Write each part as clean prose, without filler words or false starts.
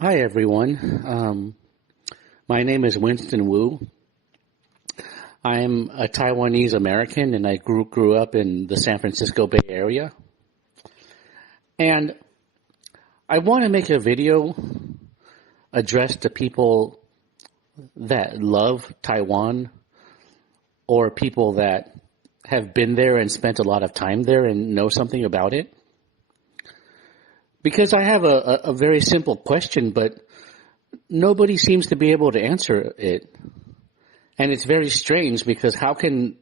Hi, everyone. My name is Winston Wu. I'm a Taiwanese American, and I grew up in the San Francisco Bay Area. And I want to make a video addressed to people that love Taiwan or people that have been there and spent a lot of time there and know something about it. Because I have a very simple question, but nobody seems to be able to answer it. And it's very strange because how can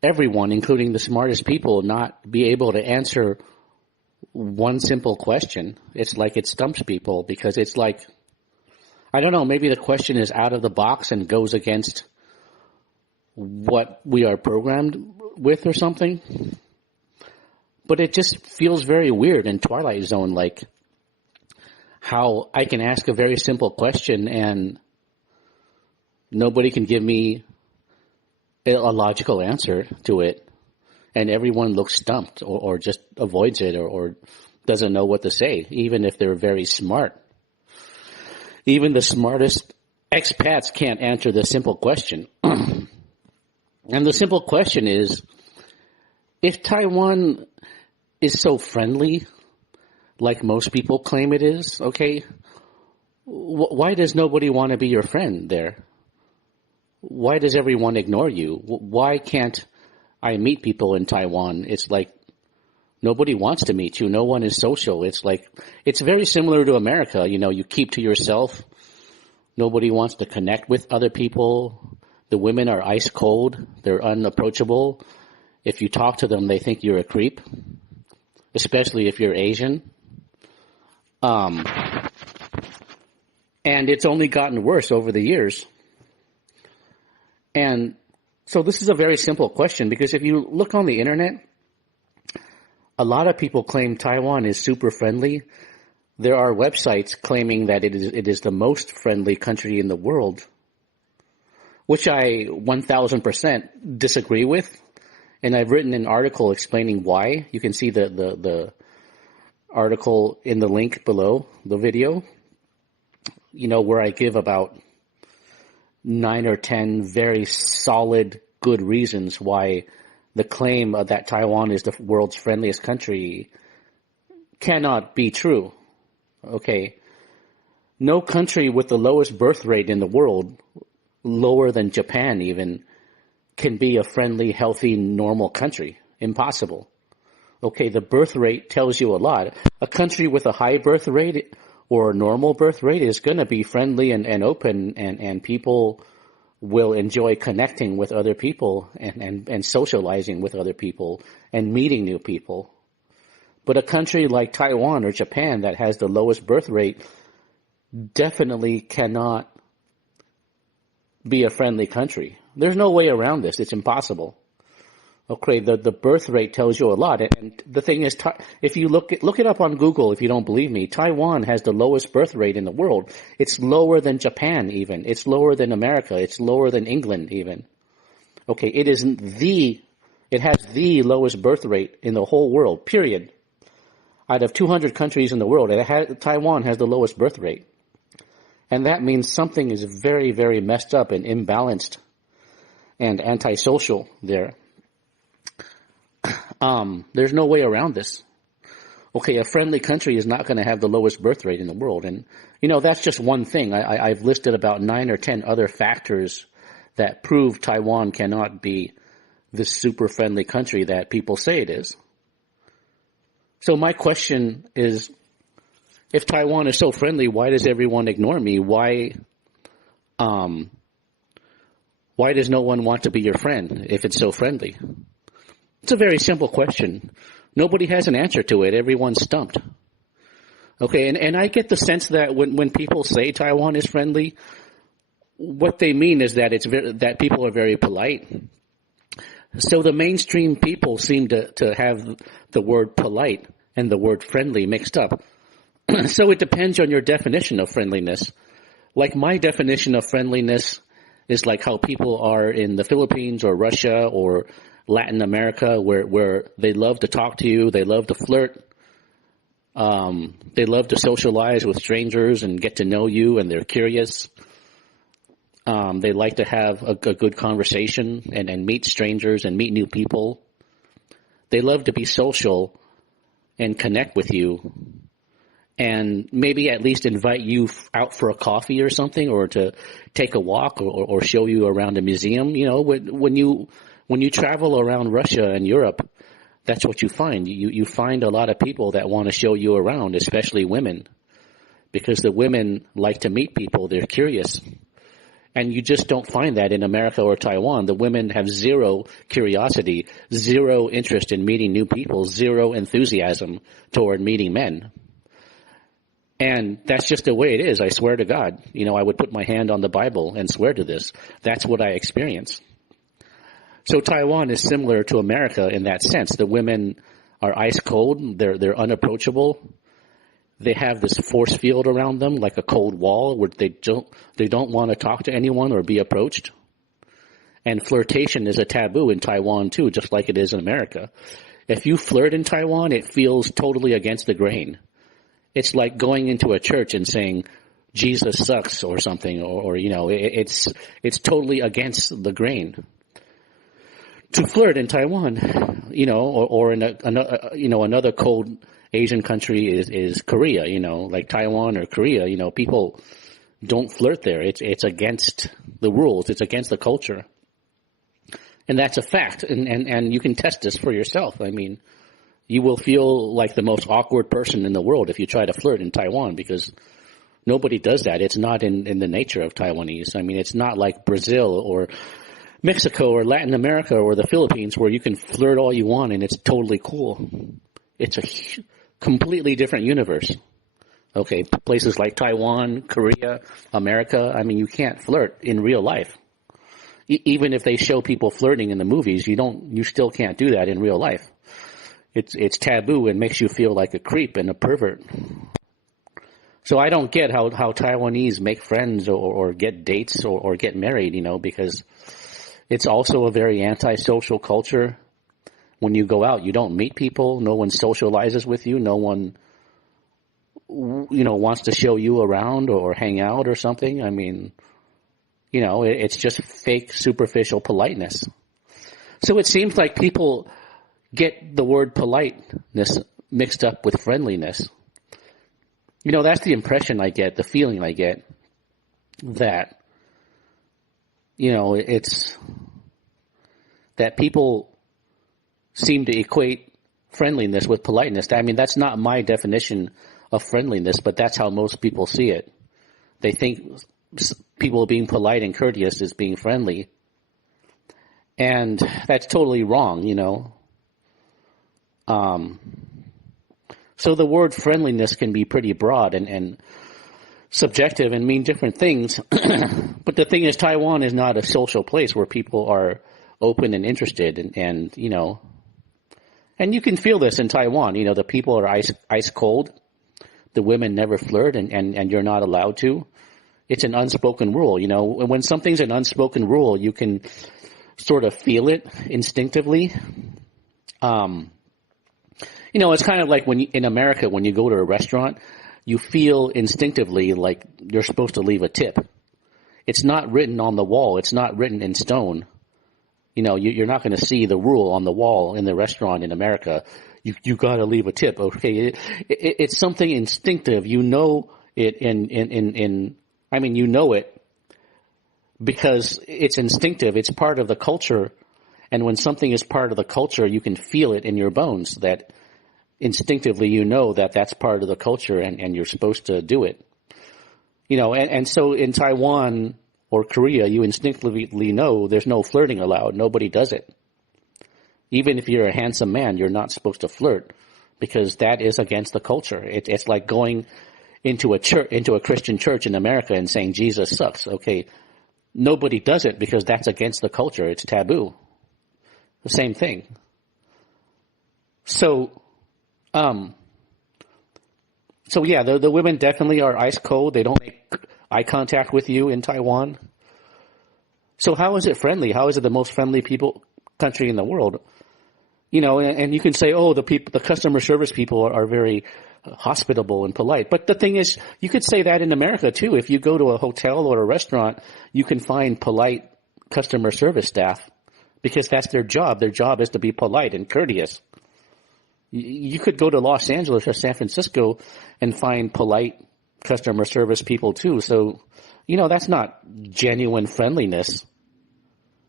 everyone, including the smartest people, not be able to answer one simple question? It's like it stumps people because it's like, I don't know, maybe the question is out of the box and goes against what we are programmed with or something. But it just feels very weird in Twilight Zone, like how I can ask a very simple question and nobody can give me a logical answer to it. And everyone looks stumped or just avoids it or doesn't know what to say, even if they're very smart. Even the smartest expats can't answer the simple question. And the simple question is, if Taiwan is so friendly, like most people claim it is, okay, why does nobody want to be your friend there? Why does everyone ignore you? Why can't I meet people in Taiwan? It's like nobody wants to meet you. No one is social. It's like, it's very similar to America. You know, you keep to yourself. Nobody wants to connect with other people. The women are ice cold. They're unapproachable. If you talk to them, they think you're a creep, especially if you're Asian. And it's only gotten worse over the years. And so this is a very simple question, because if you look on the internet, a lot of people claim Taiwan is super friendly. There are websites claiming that it is the most friendly country in the world, which I 1000% disagree with. And I've written an article explaining why. You can see the article in the link below the video, you know, where I give about 9 or 10 very solid, good reasons why the claim that Taiwan is the world's friendliest country cannot be true. Okay. No country with the lowest birth rate in the world, lower than Japan even, can be a friendly, healthy, normal country. Impossible. Okay, the birth rate tells you a lot. A country with a high birth rate or a normal birth rate is going to be friendly and open, and people will enjoy connecting with other people and socializing with other people and meeting new people. But a country like Taiwan or Japan that has the lowest birth rate definitely cannot be a friendly country. There's no way around this. It's impossible. Okay, the birth rate tells you a lot. And the thing is, if you look it up on Google, if you don't believe me, Taiwan has the lowest birth rate in the world. It's lower than Japan even. It's lower than America. It's lower than England even. Okay, it has the lowest birth rate in the whole world, period. Out of 200 countries in the world, Taiwan has the lowest birth rate. And that means something is very, very messed up and imbalanced and antisocial there. There's no way around this. Okay, a friendly country is not going to have the lowest birth rate in the world. And, you know, that's just one thing. I've listed about 9 or 10 other factors that prove Taiwan cannot be this super friendly country that people say it is. So my question is, if Taiwan is so friendly, why does everyone ignore me? Why does no one want to be your friend if it's so friendly? It's a very simple question. Nobody has an answer to it. Everyone's stumped. Okay, and I get the sense that when people say Taiwan is friendly, what they mean is that that people are very polite. So the mainstream people seem to have the word polite and the word friendly mixed up. So it depends on your definition of friendliness. Like my definition of friendliness is like how people are in the Philippines or Russia or Latin America, where they love to talk to you, they love to flirt, They love to socialize with strangers and get to know you, and they're curious. They like to have a good conversation and meet strangers and meet new people. They love to be social and connect with you, and maybe at least invite you out for a coffee or something, or to take a walk, or show you around a museum. You know, when you travel around Russia and Europe, that's what you find. You find a lot of people that want to show you around, especially women, because the women like to meet people. They're curious. And you just don't find that in America or Taiwan. The women have zero curiosity, zero interest in meeting new people, zero enthusiasm toward meeting men. And that's just the way it is. I swear to God. You know, I would put my hand on the Bible and swear to this. That's what I experience. So Taiwan is similar to America in that sense. The women are ice cold. They're unapproachable. They have this force field around them, like a cold wall, where they don't want to talk to anyone or be approached. And flirtation is a taboo in Taiwan too, just like it is in America. If you flirt in Taiwan, it feels totally against the grain. It's like going into a church and saying Jesus sucks or something, or you know, it's totally against the grain to flirt in Taiwan. You know, or in another cold Asian country is Korea, you know, like Taiwan or Korea. You know, people don't flirt there. It's against the rules. It's against the culture. And that's a fact. And you can test this for yourself. I mean, you will feel like the most awkward person in the world if you try to flirt in Taiwan, because nobody does that. It's not in the nature of Taiwanese. I mean, it's not like Brazil or Mexico or Latin America or the Philippines, where you can flirt all you want and it's totally cool. It's a completely different universe. Okay, places like Taiwan, Korea, America, I mean, you can't flirt in real life. Even if they show people flirting in the movies, you still can't do that in real life. It's taboo and makes you feel like a creep and a pervert. So I don't get how Taiwanese make friends or get dates or get married, you know, because it's also a very antisocial culture. When you go out, you don't meet people. No one socializes with you. No one, you know, wants to show you around or hang out or something. I mean, you know, it's just fake, superficial politeness. So it seems like people get the word politeness mixed up with friendliness. You know, that's the impression I get, the feeling I get, that, you know, it's that people seem to equate friendliness with politeness. I mean, that's not my definition of friendliness, but that's how most people see it. They think people being polite and courteous is being friendly. And that's totally wrong, you know. So the word friendliness can be pretty broad and subjective and mean different things. But the thing is, Taiwan is not a social place where people are open and interested, and you know, and you can feel this in Taiwan. You know, the people are ice cold. The women never flirt, and you're not allowed to. It's an unspoken rule. You know, when something's an unspoken rule, you can sort of feel it instinctively. You know, it's kind of like in America, when you go to a restaurant, you feel instinctively like you're supposed to leave a tip. It's not written on the wall. It's not written in stone. You know, you're not going to see the rule on the wall in the restaurant in America. You got to leave a tip. Okay, it's something instinctive. You know it I mean, you know it because it's instinctive. It's part of the culture. And when something is part of the culture, you can feel it in your bones that instinctively you know that that's part of the culture and you're supposed to do it. You know, and so in Taiwan or Korea, you instinctively know there's no flirting allowed. Nobody does it. Even if you're a handsome man, you're not supposed to flirt because that is against the culture. It's like going into a church, into a Christian church in America and saying Jesus sucks. Okay, nobody does it because that's against the culture. It's taboo. The same thing. So yeah, the women definitely are ice cold. They don't make eye contact with you in Taiwan. So how is it friendly? How is it the most friendly country in the world? You know, and you can say, oh, the customer service people are very hospitable and polite. But the thing is, you could say that in America too. If you go to a hotel or a restaurant, you can find polite customer service staff because that's their job. Their job is to be polite and courteous. You could go to Los Angeles or San Francisco and find polite customer service people too. So, that's not genuine friendliness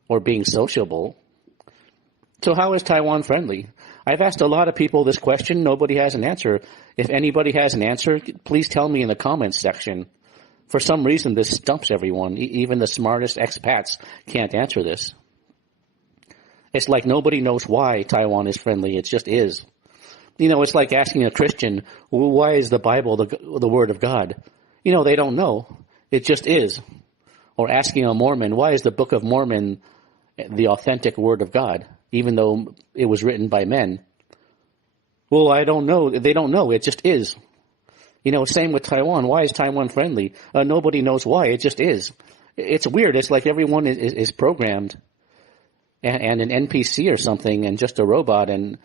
or being sociable. So how is Taiwan friendly? I've asked a lot of people this question. Nobody has an answer. If anybody has an answer, please tell me in the comments section. For some reason, this stumps everyone. Even the smartest expats can't answer this. It's like nobody knows why Taiwan is friendly. It just is. It's like asking a Christian, well, why is the Bible the Word of God? They don't know. It just is. Or asking a Mormon, why is the Book of Mormon the authentic Word of God, even though it was written by men? Well, I don't know. They don't know. It just is. Same with Taiwan. Why is Taiwan friendly? Nobody knows why. It just is. It's weird. It's like everyone is programmed and an NPC or something and just a robot, and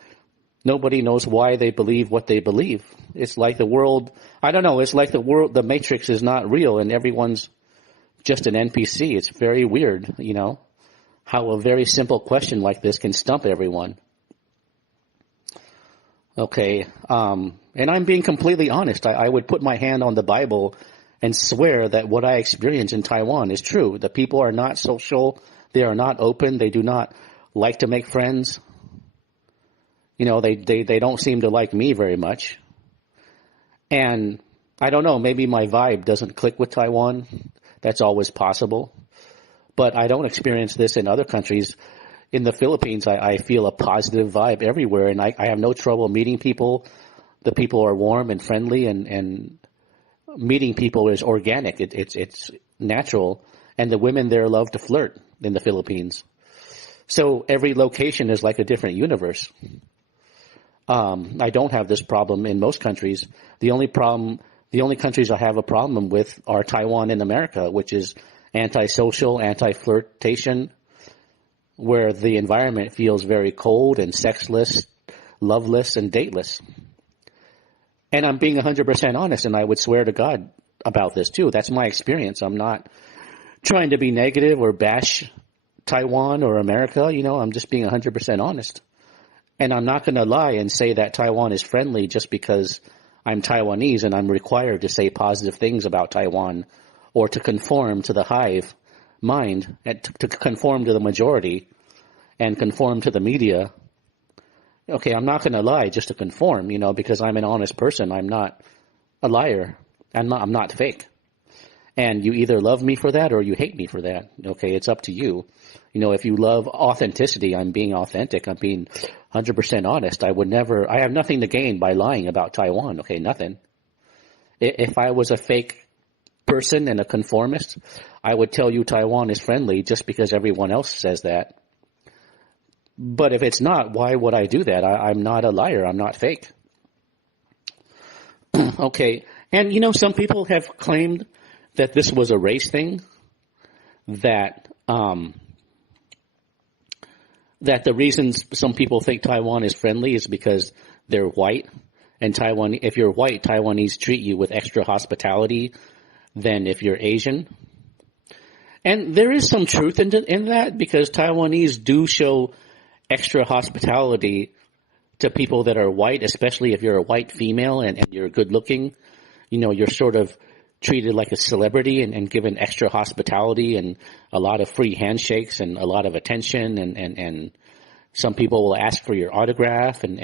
nobody knows why they believe what they believe. It's like the world, I don't know, it's like the Matrix is not real and everyone's just an NPC. It's very weird, how a very simple question like this can stump everyone. Okay, and I'm being completely honest. I would put my hand on the Bible and swear that what I experience in Taiwan is true. The people are not social. They are not open. They do not like to make friends. They don't seem to like me very much. And I don't know, maybe my vibe doesn't click with Taiwan. That's always possible. But I don't experience this in other countries. In the Philippines, I feel a positive vibe everywhere, and I have no trouble meeting people. The people are warm and friendly, and meeting people is organic. It's natural. And the women there love to flirt in the Philippines. So every location is like a different universe. I don't have this problem in most countries. The only countries I have a problem with are Taiwan and America, which is antisocial, anti-flirtation, where the environment feels very cold and sexless, loveless, and dateless. And I'm being 100% honest, and I would swear to God about this too. That's my experience. I'm not trying to be negative or bash Taiwan or America. I'm just being 100% honest. And I'm not going to lie and say that Taiwan is friendly just because I'm Taiwanese and I'm required to say positive things about Taiwan or to conform to the hive mind, and to conform to the majority and conform to the media. Okay, I'm not going to lie just to conform, because I'm an honest person. I'm not a liar. I'm not fake. And you either love me for that or you hate me for that. Okay, it's up to you. If you love authenticity, I'm being authentic. I'm being 100% honest. I have nothing to gain by lying about Taiwan. Okay, nothing. If I was a fake person and a conformist, I would tell you Taiwan is friendly just because everyone else says that. But if it's not, why would I do that? I'm not a liar. I'm not fake. Okay. And, some people have claimed that this was a race thing, that the reasons some people think Taiwan is friendly is because they're white. And if you're white, Taiwanese treat you with extra hospitality than if you're Asian. And there is some truth in that, because Taiwanese do show extra hospitality to people that are white, especially if you're a white female and you're good looking. You're sort of treated like a celebrity and given extra hospitality and a lot of free handshakes and a lot of attention, and some people will ask for your autograph and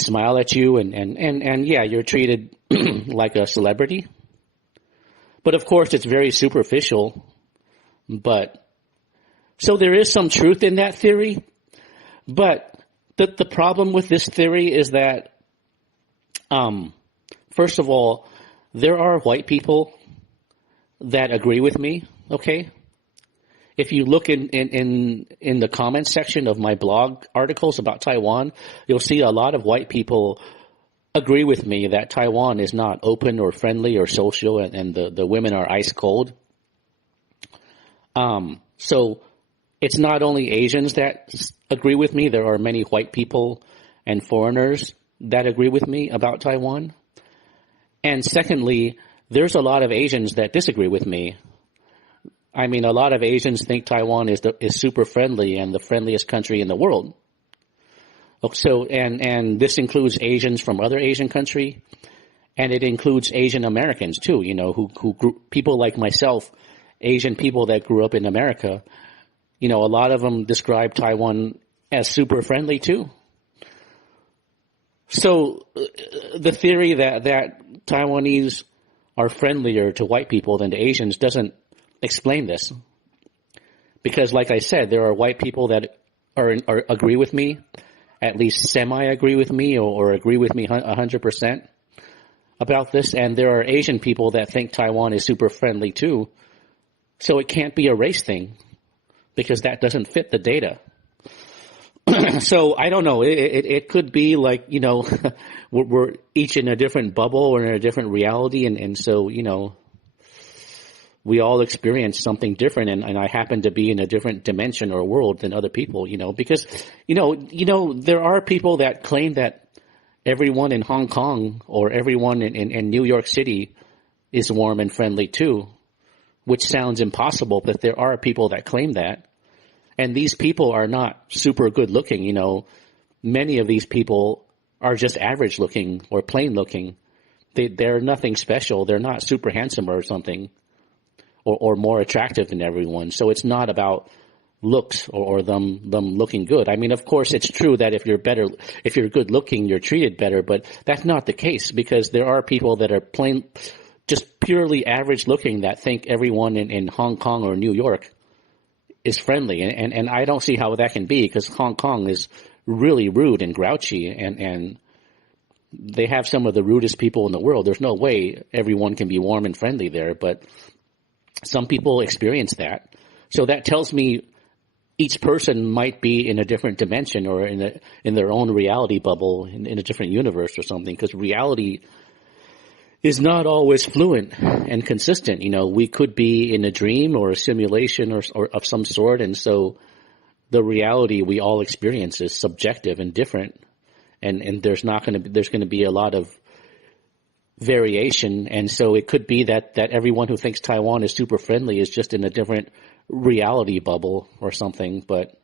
smile at you and yeah, you're treated like a celebrity. But of course it's very superficial. But so there is some truth in that theory. But the problem with this theory is that first of all, there are white people that agree with me, okay? If you look in the comments section of my blog articles about Taiwan, you'll see a lot of white people agree with me that Taiwan is not open or friendly or social, and the women are ice cold. So it's not only Asians that agree with me. There are many white people and foreigners that agree with me about Taiwan. And secondly, there's a lot of Asians that disagree with me. I mean, a lot of Asians think Taiwan is super friendly and the friendliest country in the world. So, and this includes Asians from other Asian country, and it includes Asian Americans too, you know, who people like myself, Asian people that grew up in America, you know, a lot of them describe Taiwan as super friendly too. So the theory that Taiwanese are friendlier to white people than to Asians doesn't explain this. Because like I said, there are white people that are agree with me, at least semi-agree with me or agree with me 100% about this. And there are Asian people that think Taiwan is super friendly too. So it can't be a race thing because that doesn't fit the data. So I don't know. It could be like, you know, we're each in a different bubble or in a different reality. And so, you know, we all experience something different. And I happen to be in a different dimension or world than other people, you know, because, you know, there are people that claim that everyone in Hong Kong or everyone in New York City is warm and friendly too, which sounds impossible, but there are people that claim that. And these people are not super good looking, you know. Many of these people are just average looking or plain looking. They're nothing special. They're not super handsome or something or more attractive than everyone. So it's not about looks or them looking good. I mean, of course, it's true that if you're good looking, you're treated better, but that's not the case because there are people that are plain, just purely average looking that think everyone in Hong Kong or New York is friendly. And I don't see how that can be because Hong Kong is really rude and grouchy and they have some of the rudest people in the world. There's no way everyone can be warm and friendly there, but some people experience that. So that tells me each person might be in a different dimension or in their own reality bubble in a different universe or something, because reality is not always fluent and consistent. You know, we could be in a dream or a simulation or of some sort, and so the reality we all experience is subjective and different, and there's going to be a lot of variation, and so it could be that everyone who thinks Taiwan is super friendly is just in a different reality bubble or something, but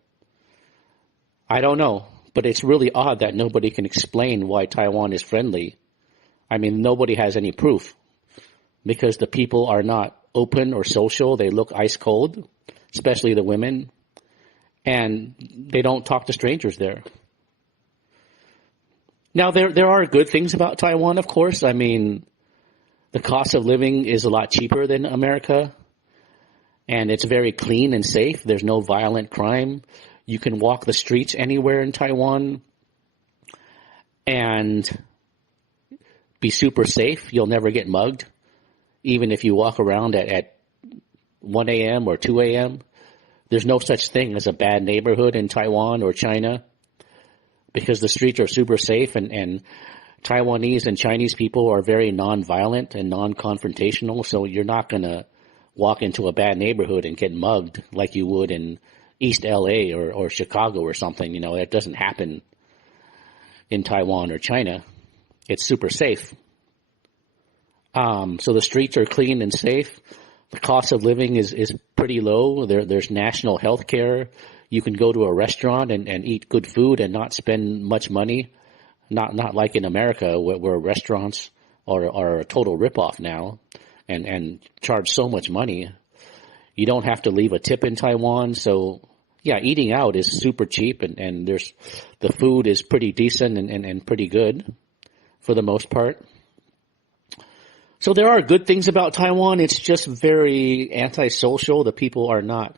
I don't know. But it's really odd that nobody can explain why Taiwan is friendly. I mean, nobody has any proof because the people are not open or social. They look ice cold, especially the women, and they don't talk to strangers there. Now, there are good things about Taiwan, of course. I mean, the cost of living is a lot cheaper than America, and it's very clean and safe. There's no violent crime. You can walk the streets anywhere in Taiwan and be super safe. You'll never get mugged, even if you walk around at 1 a.m. or 2 a.m. There's no such thing as a bad neighborhood in Taiwan or China because the streets are super safe, and Taiwanese and Chinese people are very non-violent and non-confrontational, so you're not going to walk into a bad neighborhood and get mugged like you would in East LA or Chicago or something. You know, that doesn't happen in Taiwan or China. It's super safe. So the streets are clean and safe. The cost of living is pretty low. There's national health care. You can go to a restaurant and eat good food and not spend much money. Not like in America where restaurants are a total ripoff now and charge so much money. You don't have to leave a tip in Taiwan. So yeah, eating out is super cheap and the food is pretty decent and pretty good for the most part. So there are good things about Taiwan. It's just very antisocial. The people are not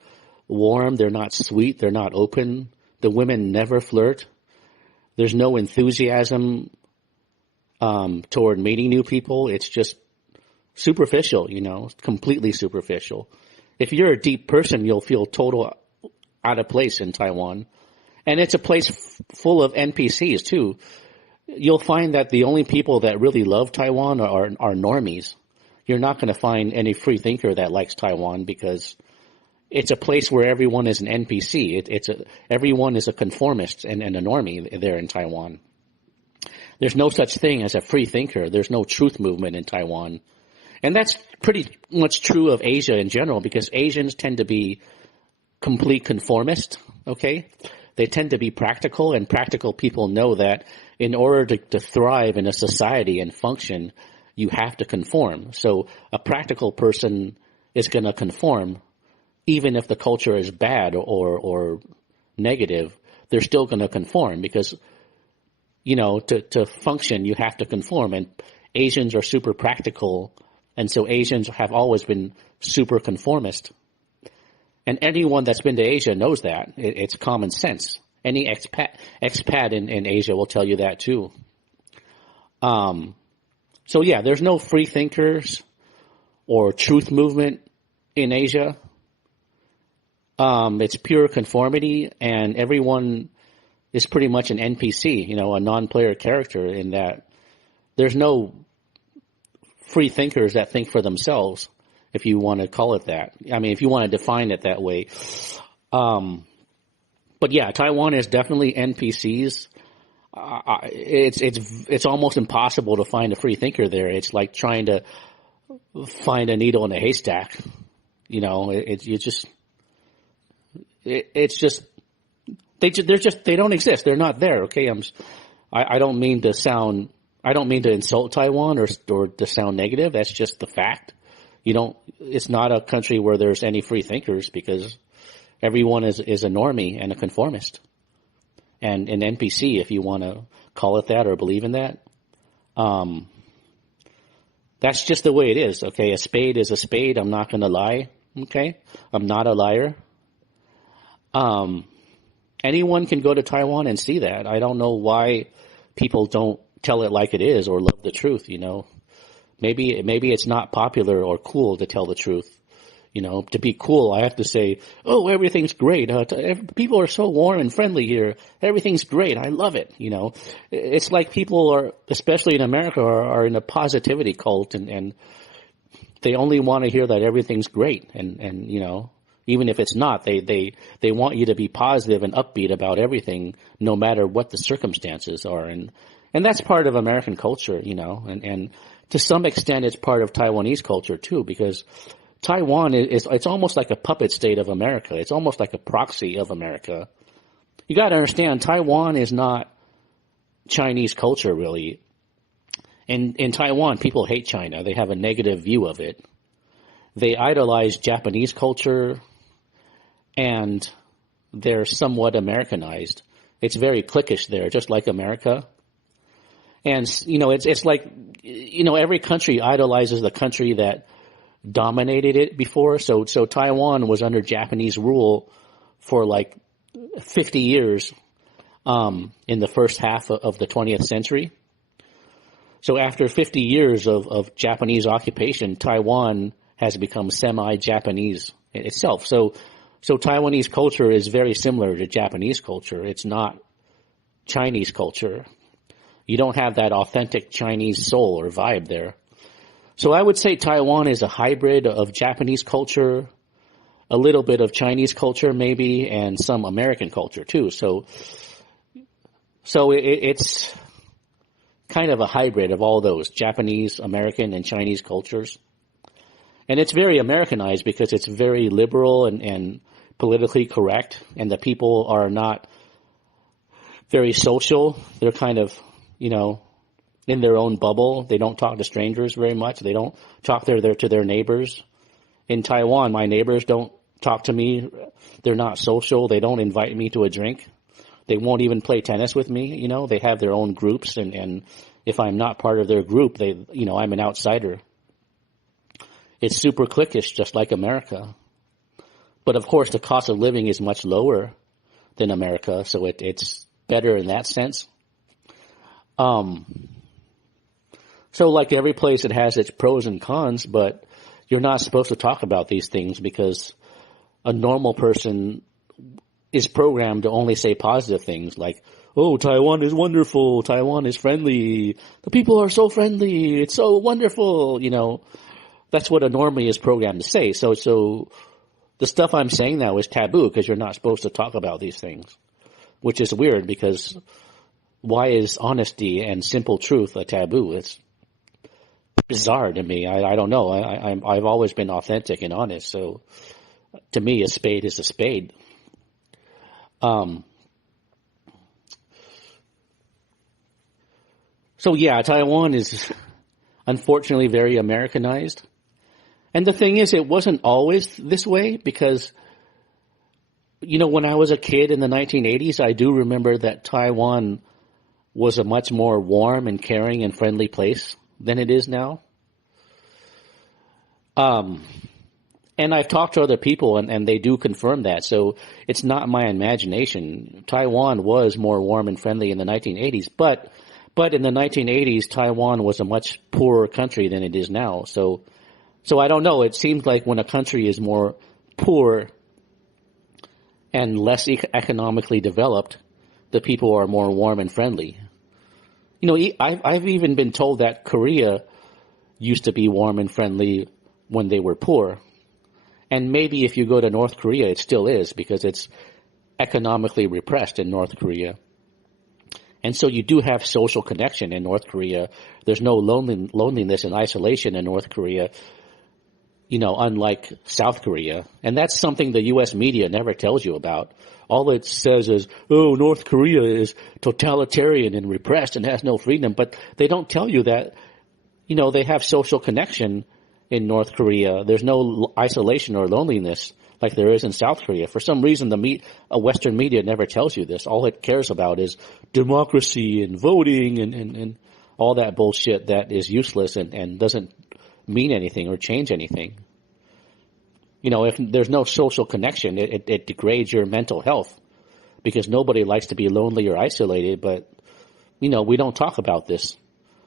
warm. They're not sweet. They're not open. The women never flirt. There's no enthusiasm toward meeting new people. It's just superficial, you know, completely superficial. If you're a deep person, you'll feel total out of place in Taiwan. And it's a place full of NPCs too. You'll find that the only people that really love Taiwan are normies. You're not going to find any free thinker that likes Taiwan because it's a place where everyone is an NPC. Everyone is a conformist and a normie there in Taiwan. There's no such thing as a free thinker. There's no truth movement in Taiwan. And that's pretty much true of Asia in general, because Asians tend to be complete conformist, okay? They tend to be practical, and practical people know that in order to thrive in a society and function, you have to conform. So a practical person is going to conform, even if the culture is bad or negative, they're still going to conform because, you know, to function, you have to conform. And Asians are super practical, and so Asians have always been super conformist. And anyone that's been to Asia knows that. It's common sense. Any expat in Asia will tell you that too. So yeah, there's no free thinkers or truth movement in Asia. It's pure conformity, and everyone is pretty much an NPC, you know, a non-player character, in that there's no free thinkers that think for themselves, if you want to call it that. I mean, if you want to define it that way. But yeah, Taiwan is definitely NPCs. It's almost impossible to find a free thinker there. It's like trying to find a needle in a haystack. You know, they don't exist. They're not there. Okay. I don't mean to insult Taiwan or to sound negative. That's just the fact. It's not a country where there's any free thinkers, because everyone is a normie and a conformist and an NPC, if you want to call it that or believe in that. That's just the way it is. Okay. A spade is a spade. I'm not going to lie. Okay. I'm not a liar. Anyone can go to Taiwan and see that. I don't know why people don't tell it like it is or love the truth, you know. Maybe it's not popular or cool to tell the truth. You know, to be cool, I have to say, oh, everything's great. People are so warm and friendly here. Everything's great. I love it. You know, it's like people are, especially in America, are in a positivity cult, and they only want to hear that everything's great. And you know, even if it's not, they want you to be positive and upbeat about everything, no matter what the circumstances are. And that's part of American culture, you know, and to some extent it's part of Taiwanese culture too, because Taiwan it's almost like a puppet state of America. It's almost like a proxy of America. You got to understand, Taiwan is not Chinese culture, really. In Taiwan, people hate China. They have a negative view of it. They idolize Japanese culture, and they're somewhat Americanized. It's very cliquish there, just like America. And, you know, it's like, you know, every country idolizes the country that dominated it before. So Taiwan was under Japanese rule for like 50 years, in the first half of the 20th century. So after 50 years of Japanese occupation, Taiwan has become semi-Japanese itself. So Taiwanese culture is very similar to Japanese culture. It's not Chinese culture. You don't have that authentic Chinese soul or vibe there. So I would say Taiwan is a hybrid of Japanese culture, a little bit of Chinese culture maybe, and some American culture too. So it's kind of a hybrid of all those Japanese, American, and Chinese cultures. And it's very Americanized because it's very liberal and politically correct, and the people are not very social. They're kind of, you know, in their own bubble. They don't talk to strangers very much. They don't talk to their neighbors. In Taiwan, my neighbors don't talk to me. They're not social. They don't invite me to a drink. They won't even play tennis with me. You know, they have their own groups, and if I'm not part of their group, I'm an outsider. It's super cliquish, just like America. But of course, the cost of living is much lower than America, so it's better in that sense. So like every place, it has its pros and cons, but you're not supposed to talk about these things because a normal person is programmed to only say positive things like, oh, Taiwan is wonderful, Taiwan is friendly, the people are so friendly, it's so wonderful, you know. That's what a normie is programmed to say. So the stuff I'm saying now is taboo because you're not supposed to talk about these things, which is weird because why is honesty and simple truth a taboo? It's bizarre to me. I don't know. I've always been authentic and honest. So to me, a spade is a spade. So yeah, Taiwan is unfortunately very Americanized. And the thing is, it wasn't always this way because, when I was a kid in the 1980s, I do remember that Taiwan was a much more warm and caring and friendly place than it is now. And I've talked to other people and they do confirm that. So it's not my imagination. Taiwan was more warm and friendly in the 1980s, but in the 1980s, Taiwan was a much poorer country than it is now. So I don't know. It seems like when a country is more poor and less economically developed, the people are more warm and friendly. I've even been told that Korea used to be warm and friendly when they were poor. And maybe if you go to North Korea, it still is because it's economically repressed in North Korea. And so you do have social connection in North Korea. There's no loneliness and isolation in North Korea, unlike South Korea. And that's something the U.S. media never tells you about. All it says is, oh, North Korea is totalitarian and repressed and has no freedom. But they don't tell you that, they have social connection in North Korea. There's no isolation or loneliness like there is in South Korea. For some reason, Western media never tells you this. All it cares about is democracy and voting and all that bullshit that is useless and doesn't mean anything or change anything. If there's no social connection, it degrades your mental health because nobody likes to be lonely or isolated. But, we don't talk about this.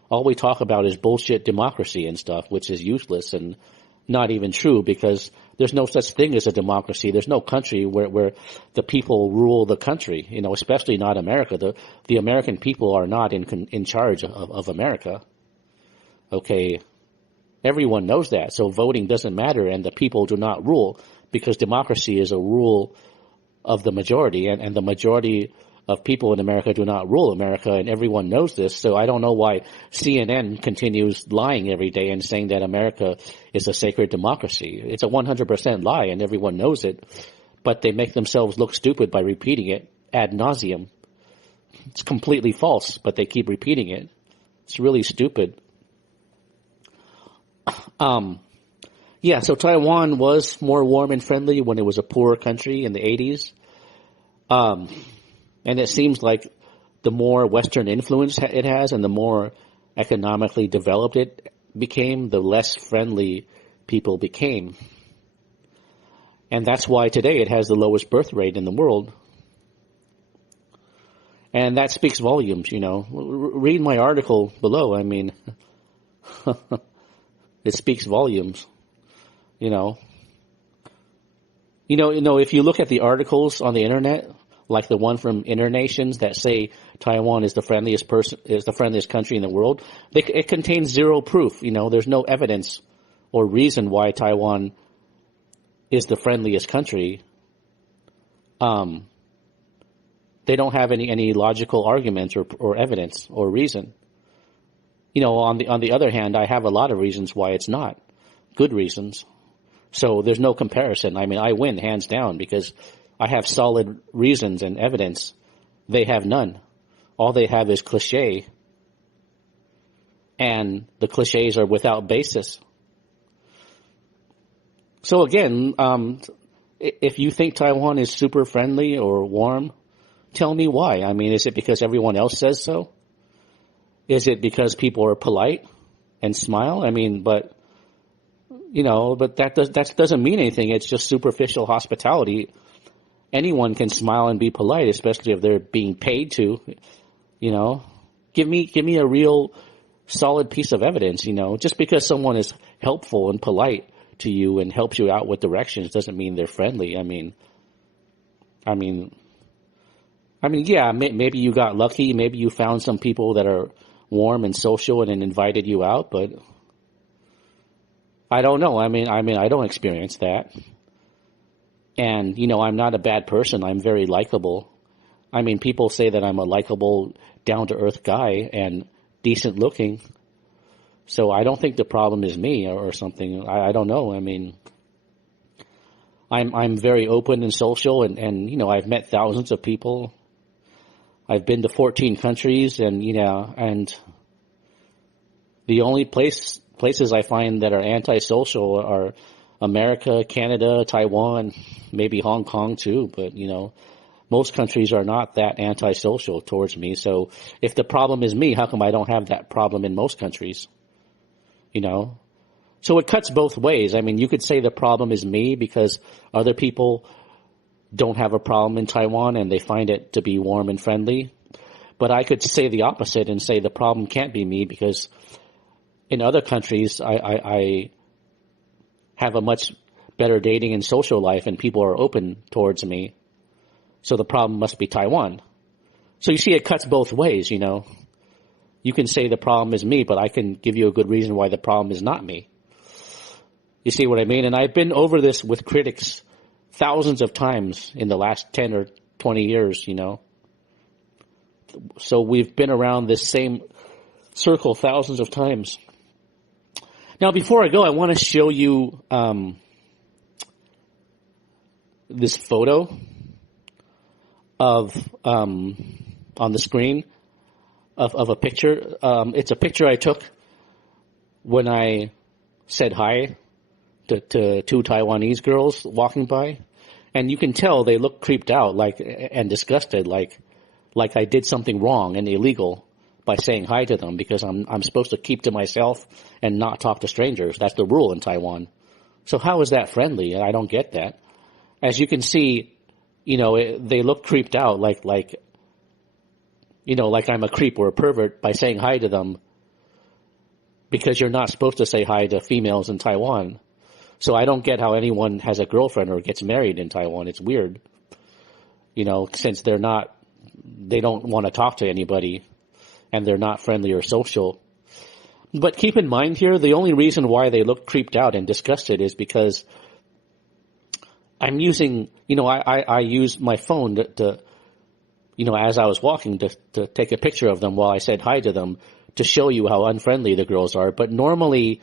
All we talk about is bullshit democracy and stuff, which is useless and not even true because there's no such thing as a democracy. There's no country where the people rule the country, especially not America. The American people are not in charge of America. Okay. Everyone knows that. So voting doesn't matter and the people do not rule because democracy is a rule of the majority and the majority of people in America do not rule America, and everyone knows this. So I don't know why CNN continues lying every day and saying that America is a sacred democracy. It's a 100% lie, and everyone knows it, but they make themselves look stupid by repeating it ad nauseum. It's completely false, but they keep repeating it. It's really stupid. Yeah, so Taiwan was more warm and friendly when it was a poorer country in the 80s. And it seems like the more Western influence it has and the more economically developed it became, the less friendly people became. And that's why today it has the lowest birth rate in the world. And that speaks volumes, Read my article below. I mean, it speaks volumes, If you look at the articles on the internet, like the one from Internations that say Taiwan is the friendliest country in the world, it contains zero proof. There's no evidence or reason why Taiwan is the friendliest country. They don't have any logical arguments or evidence or reason. On the other hand, I have a lot of reasons why it's not. Good reasons. So there's no comparison. I mean, I win hands down because I have solid reasons and evidence. They have none. All they have is cliche. And the cliches are without basis. So again, if you think Taiwan is super friendly or warm, tell me why. I mean, is it because everyone else says so? Is it because people are polite and smile? I mean, but that doesn't mean anything. It's just superficial hospitality. Anyone can smile and be polite, especially if they're being paid to, Give me a real solid piece of evidence, Just because someone is helpful and polite to you and helps you out with directions doesn't mean they're friendly. I mean, yeah, maybe you got lucky. Maybe you found some people that are warm and social and invited you out, but I don't know. I mean, I don't experience that. And, I'm not a bad person. I'm very likable. I mean, people say that I'm a likable, down-to-earth guy and decent looking. So I don't think the problem is me or something. I don't know. I mean, I'm very open and social, and you know, I've met thousands of people. I've been to 14 countries, and you know, and the only places I find that are antisocial are America, Canada, Taiwan, maybe Hong Kong too. But you know, most countries are not that antisocial towards me. So if the problem is me, how come I don't have that problem in most countries? You know? So it cuts both ways. I mean, you could say the problem is me because other people don't have a problem in Taiwan and they find it to be warm and friendly. But I could say the opposite and say the problem can't be me because in other countries I have a much better dating and social life and people are open towards me. So the problem must be Taiwan. So you see, it cuts both ways, you know. You can say the problem is me, but I can give you a good reason why the problem is not me. You see what I mean? And I've been over this with critics thousands of times in the last 10 or 20 years, you know. So we've been around this same circle thousands of times. Now, before I go, I want to show you this photo of on the screen of a picture. It's a picture I took when I said hi to two Taiwanese girls walking by, and you can tell they look creeped out, like, and disgusted, like I did something wrong and illegal by saying hi to them, because I'm supposed to keep to myself and not talk to strangers. That's the rule in Taiwan. So how is that friendly? I don't get that. As you can see, you know, they look creeped out, like, you know, like I'm a creep or a pervert by saying hi to them, because you're not supposed to say hi to females in Taiwan. So I don't get how anyone has a girlfriend or gets married in Taiwan. It's weird, you know, since they don't want to talk to anybody and they're not friendly or social. But keep in mind here, the only reason why they look creeped out and disgusted is because I'm using, you know, I use my phone to, you know, as I was walking to take a picture of them while I said hi to them to show you how unfriendly the girls are. But normally,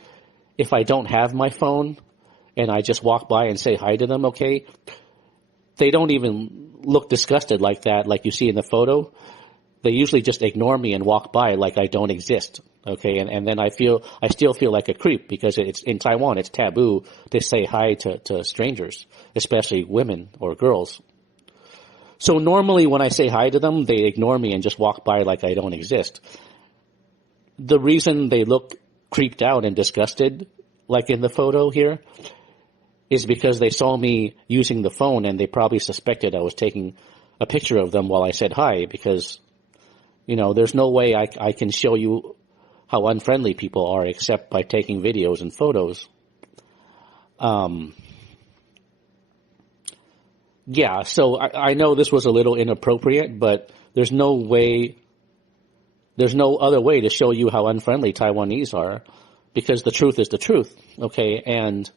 if I don't have my phone and I just walk by and say hi to them, okay, they don't even look disgusted like that, like you see in the photo. They usually just ignore me and walk by like I don't exist. Okay, and then I still feel like a creep, because it's in Taiwan, it's taboo to say hi to strangers, especially women or girls. So normally when I say hi to them, they ignore me and just walk by like I don't exist. The reason they look creeped out and disgusted, like in the photo here, is because they saw me using the phone and they probably suspected I was taking a picture of them while I said hi, because, you know, there's no way I can show you how unfriendly people are except by taking videos and photos. Yeah, so I know this was a little inappropriate, but there's no other way to show you how unfriendly Taiwanese are, because the truth is the truth, okay? And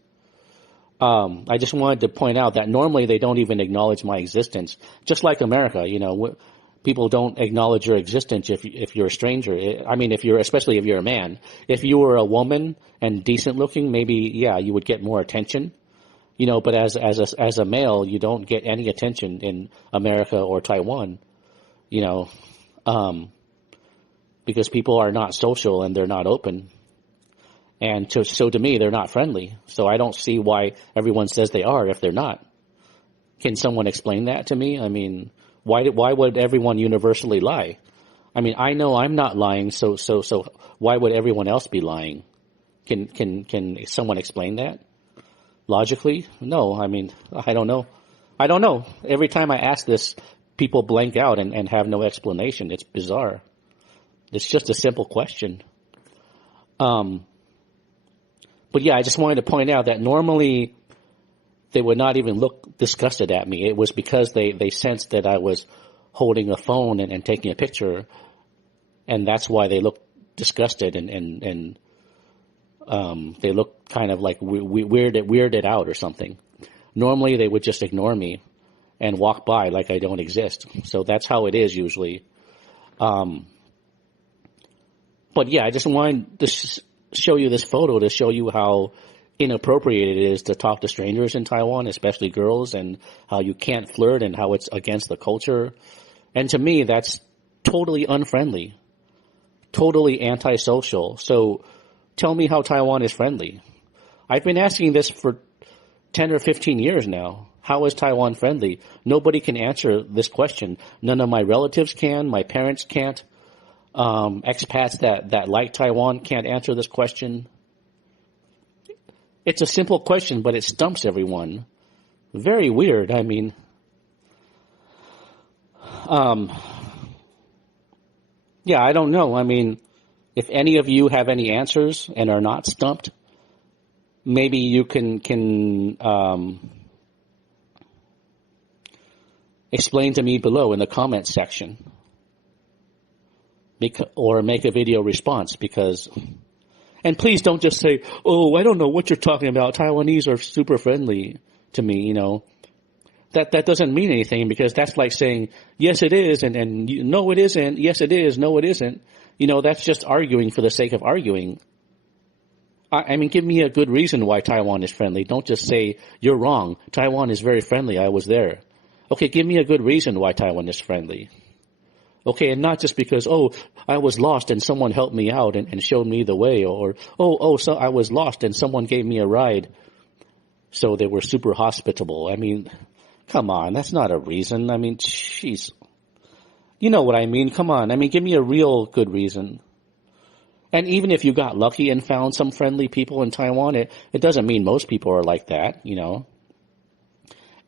I just wanted to point out that normally they don't even acknowledge my existence, just like America, you know. People don't acknowledge your existence if you're a stranger. I mean, especially if you're a man. If you were a woman and decent looking, maybe, yeah, you would get more attention. You know, but as a male, you don't get any attention in America or Taiwan, you know, because people are not social and they're not open. And so to me, they're not friendly. So I don't see why everyone says they are if they're not. Can someone explain that to me? I mean, why would everyone universally lie? I mean, I know I'm not lying, so why would everyone else be lying? Can someone explain that? Logically? No, I mean, I don't know. Every time I ask this, people blank out and have no explanation. It's bizarre. It's just a simple question. But yeah, I just wanted to point out that normally they would not even look disgusted at me. It was because they sensed that I was holding a phone and taking a picture, and that's why they looked disgusted and they look kind of like weirded out or something. Normally they would just ignore me and walk by like I don't exist. So that's how it is usually. But yeah, I just wanted to show you this photo to show you how inappropriate it is to talk to strangers in Taiwan, especially girls, and how you can't flirt and how it's against the culture. And to me, that's totally unfriendly, totally antisocial. So tell me how Taiwan is friendly. I've been asking this for 10 or 15 years now. How is Taiwan friendly? Nobody can answer this question. None of my relatives can. My parents can't. Expats that like Taiwan can't answer this question. It's a simple question, but it stumps everyone. Very weird. I mean, yeah, I don't know. I mean, if any of you have any answers and are not stumped, maybe you can explain to me below in the comments section. Or make a video response, because, and please don't just say, oh, I don't know what you're talking about. Taiwanese are super friendly to me, you know. That doesn't mean anything, because that's like saying, yes, it is, and no, it isn't. Yes, it is. No, it isn't. You know, that's just arguing for the sake of arguing. I mean, give me a good reason why Taiwan is friendly. Don't just say, you're wrong. Taiwan is very friendly. I was there. Okay, give me a good reason why Taiwan is friendly. Okay, and not just because, oh, I was lost and someone helped me out and showed me the way, or, so I was lost and someone gave me a ride, so they were super hospitable. I mean, come on, that's not a reason. I mean, jeez. You know what I mean? Come on. I mean, give me a real good reason. And even if you got lucky and found some friendly people in Taiwan, it doesn't mean most people are like that, you know.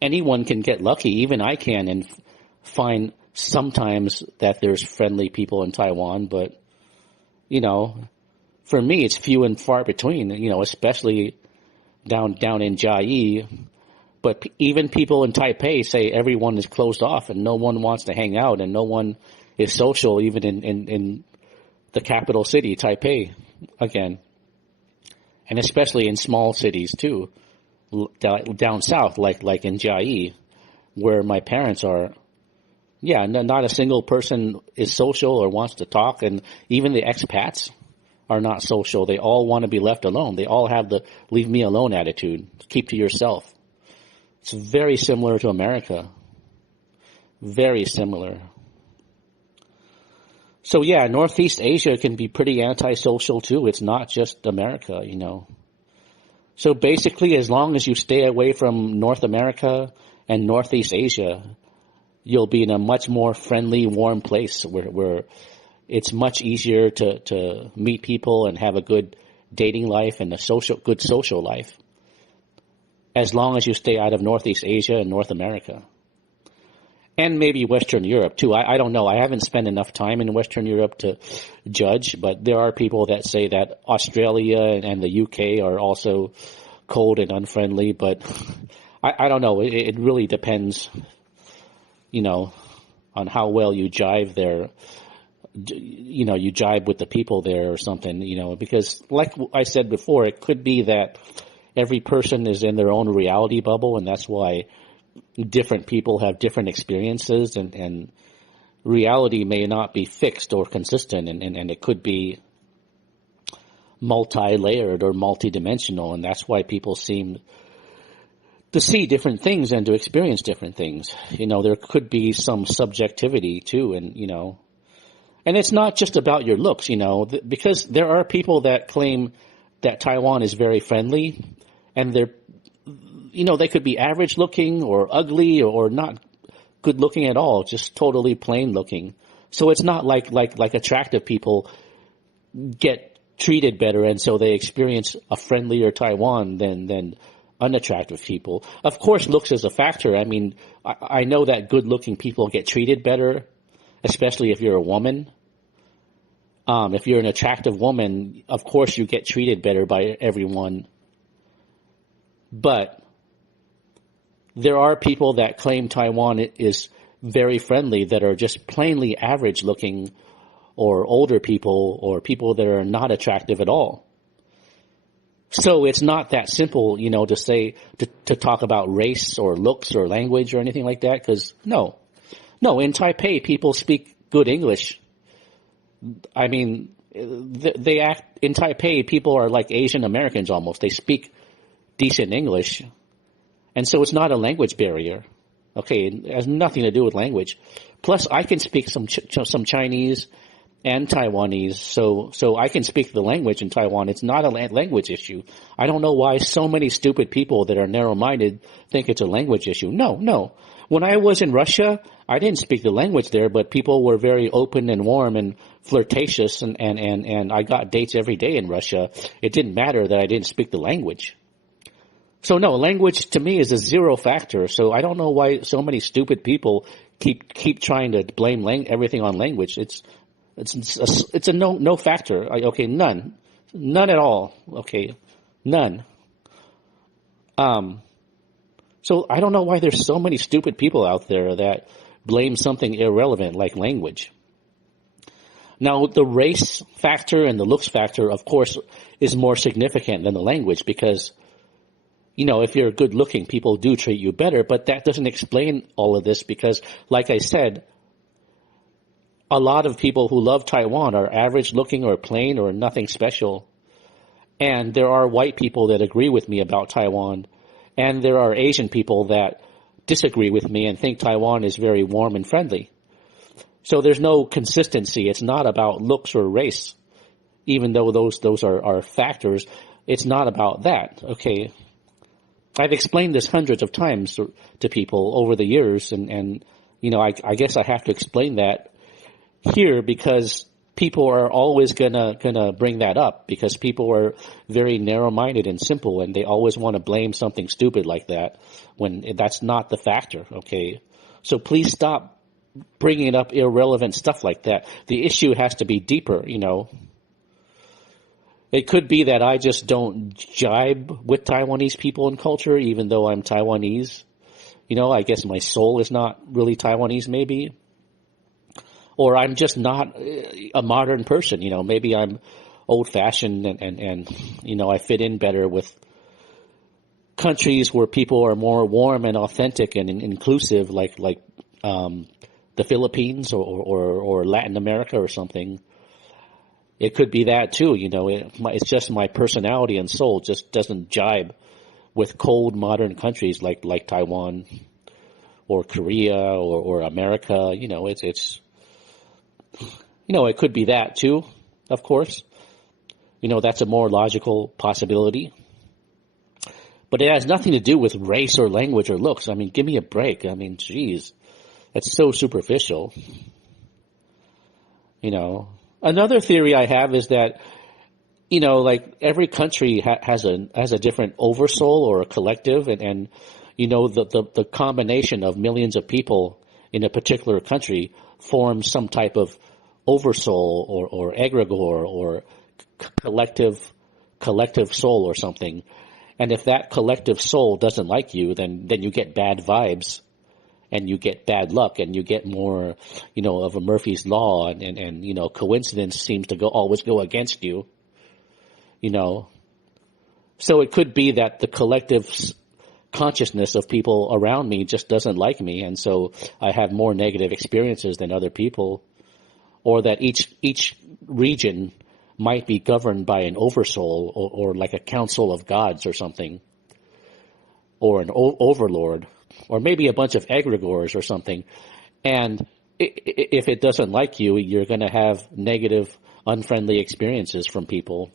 Anyone can get lucky, even I can, and find sometimes that there's friendly people in Taiwan, but, you know, for me, it's few and far between, you know, especially down in Chiayi. But even people in Taipei say everyone is closed off and no one wants to hang out and no one is social, even in the capital city, Taipei, again. And especially in small cities too, down south, like in Chiayi, where my parents are. Yeah, not a single person is social or wants to talk, and even the expats are not social. They all want to be left alone. They all have the leave me alone attitude. Keep to yourself. It's very similar to America. Very similar. So yeah, Northeast Asia can be pretty antisocial too. It's not just America, you know. So basically, as long as you stay away from North America and Northeast Asia, you'll be in a much more friendly, warm place where it's much easier to meet people and have a good dating life and a good social life, as long as you stay out of Northeast Asia and North America. And maybe Western Europe too. I don't know. I haven't spent enough time in Western Europe to judge, but there are people that say that Australia and the UK are also cold and unfriendly, but I don't know. It really depends, you know, on how well you jive there. You know, you jive with the people there or something, you know, because like I said before, it could be that every person is in their own reality bubble, and that's why different people have different experiences, and reality may not be fixed or consistent, and it could be multi-layered or multi-dimensional, and that's why people seem to see different things and to experience different things. You know, there could be some subjectivity too, and, you know, and it's not just about your looks, you know, because there are people that claim that Taiwan is very friendly, and they're, you know, they could be average looking or ugly or not good looking at all, just totally plain looking. So it's not like attractive people get treated better, and so they experience a friendlier Taiwan than unattractive people. Of course, looks is a factor. I mean, I know that good-looking people get treated better, especially if you're a woman. If you're an attractive woman, of course you get treated better by everyone. But there are people that claim Taiwan is very friendly that are just plainly average-looking, or older people, or people that are not attractive at all. So it's not that simple, to say, to talk about race or looks or language or anything like that, because no, in Taipei, people speak good English. I mean, they act, in Taipei, people are like Asian Americans almost. They speak decent English. And so it's not a language barrier. Okay, it has nothing to do with language. Plus, I can speak some Chinese and Taiwanese, so I can speak the language in Taiwan. It's not a language issue. I don't know why so many stupid people that are narrow-minded think it's a language issue. No. When I was in Russia, I didn't speak the language there, but people were very open and warm and flirtatious, and I got dates every day in Russia. It didn't matter that I didn't speak the language. So no, language to me is a zero factor. So I don't know why so many stupid people keep trying to blame everything on language. It's a no factor. Okay, none at all. Okay, none. So I don't know why there's so many stupid people out there that blame something irrelevant like language. Now, the race factor and the looks factor, of course, is more significant than the language because, if you're good looking, people do treat you better, but that doesn't explain all of this because, like I said, a lot of people who love Taiwan are average looking or plain or nothing special. And there are white people that agree with me about Taiwan. And there are Asian people that disagree with me and think Taiwan is very warm and friendly. So there's no consistency. It's not about looks or race. Even though those are factors, it's not about that. Okay. I've explained this hundreds of times to people over the years. And I guess I have to explain that here because people are always gonna bring that up because people are very narrow-minded and simple and they always want to blame something stupid like that when that's not the factor, okay? So please stop bringing up irrelevant stuff like that. The issue has to be deeper, It could be that I just don't jibe with Taiwanese people and culture even though I'm Taiwanese. I guess my soul is not really Taiwanese maybe. Or I'm just not a modern person, maybe I'm old-fashioned and I fit in better with countries where people are more warm and authentic and inclusive, like the Philippines or Latin America or something. It could be that too, it's just my personality and soul just doesn't jibe with cold modern countries like Taiwan or Korea or America, it's it could be that too, of course. That's a more logical possibility. But it has nothing to do with race or language or looks. I mean, give me a break. I mean, geez, that's so superficial. Another theory I have is that, like every country has a different oversoul or a collective and the combination of millions of people in a particular country forms some type of oversoul or egregore or collective soul or something. And if that collective soul doesn't like you, then you get bad vibes and you get bad luck and you get more, of a Murphy's Law and coincidence seems to always go against you, So it could be that the collective consciousness of people around me just doesn't like me. And so I have more negative experiences than other people. Or that each region might be governed by an oversoul or like a council of gods or something, or an overlord, or maybe a bunch of egregores or something. And if it doesn't like you, you're going to have negative, unfriendly experiences from people.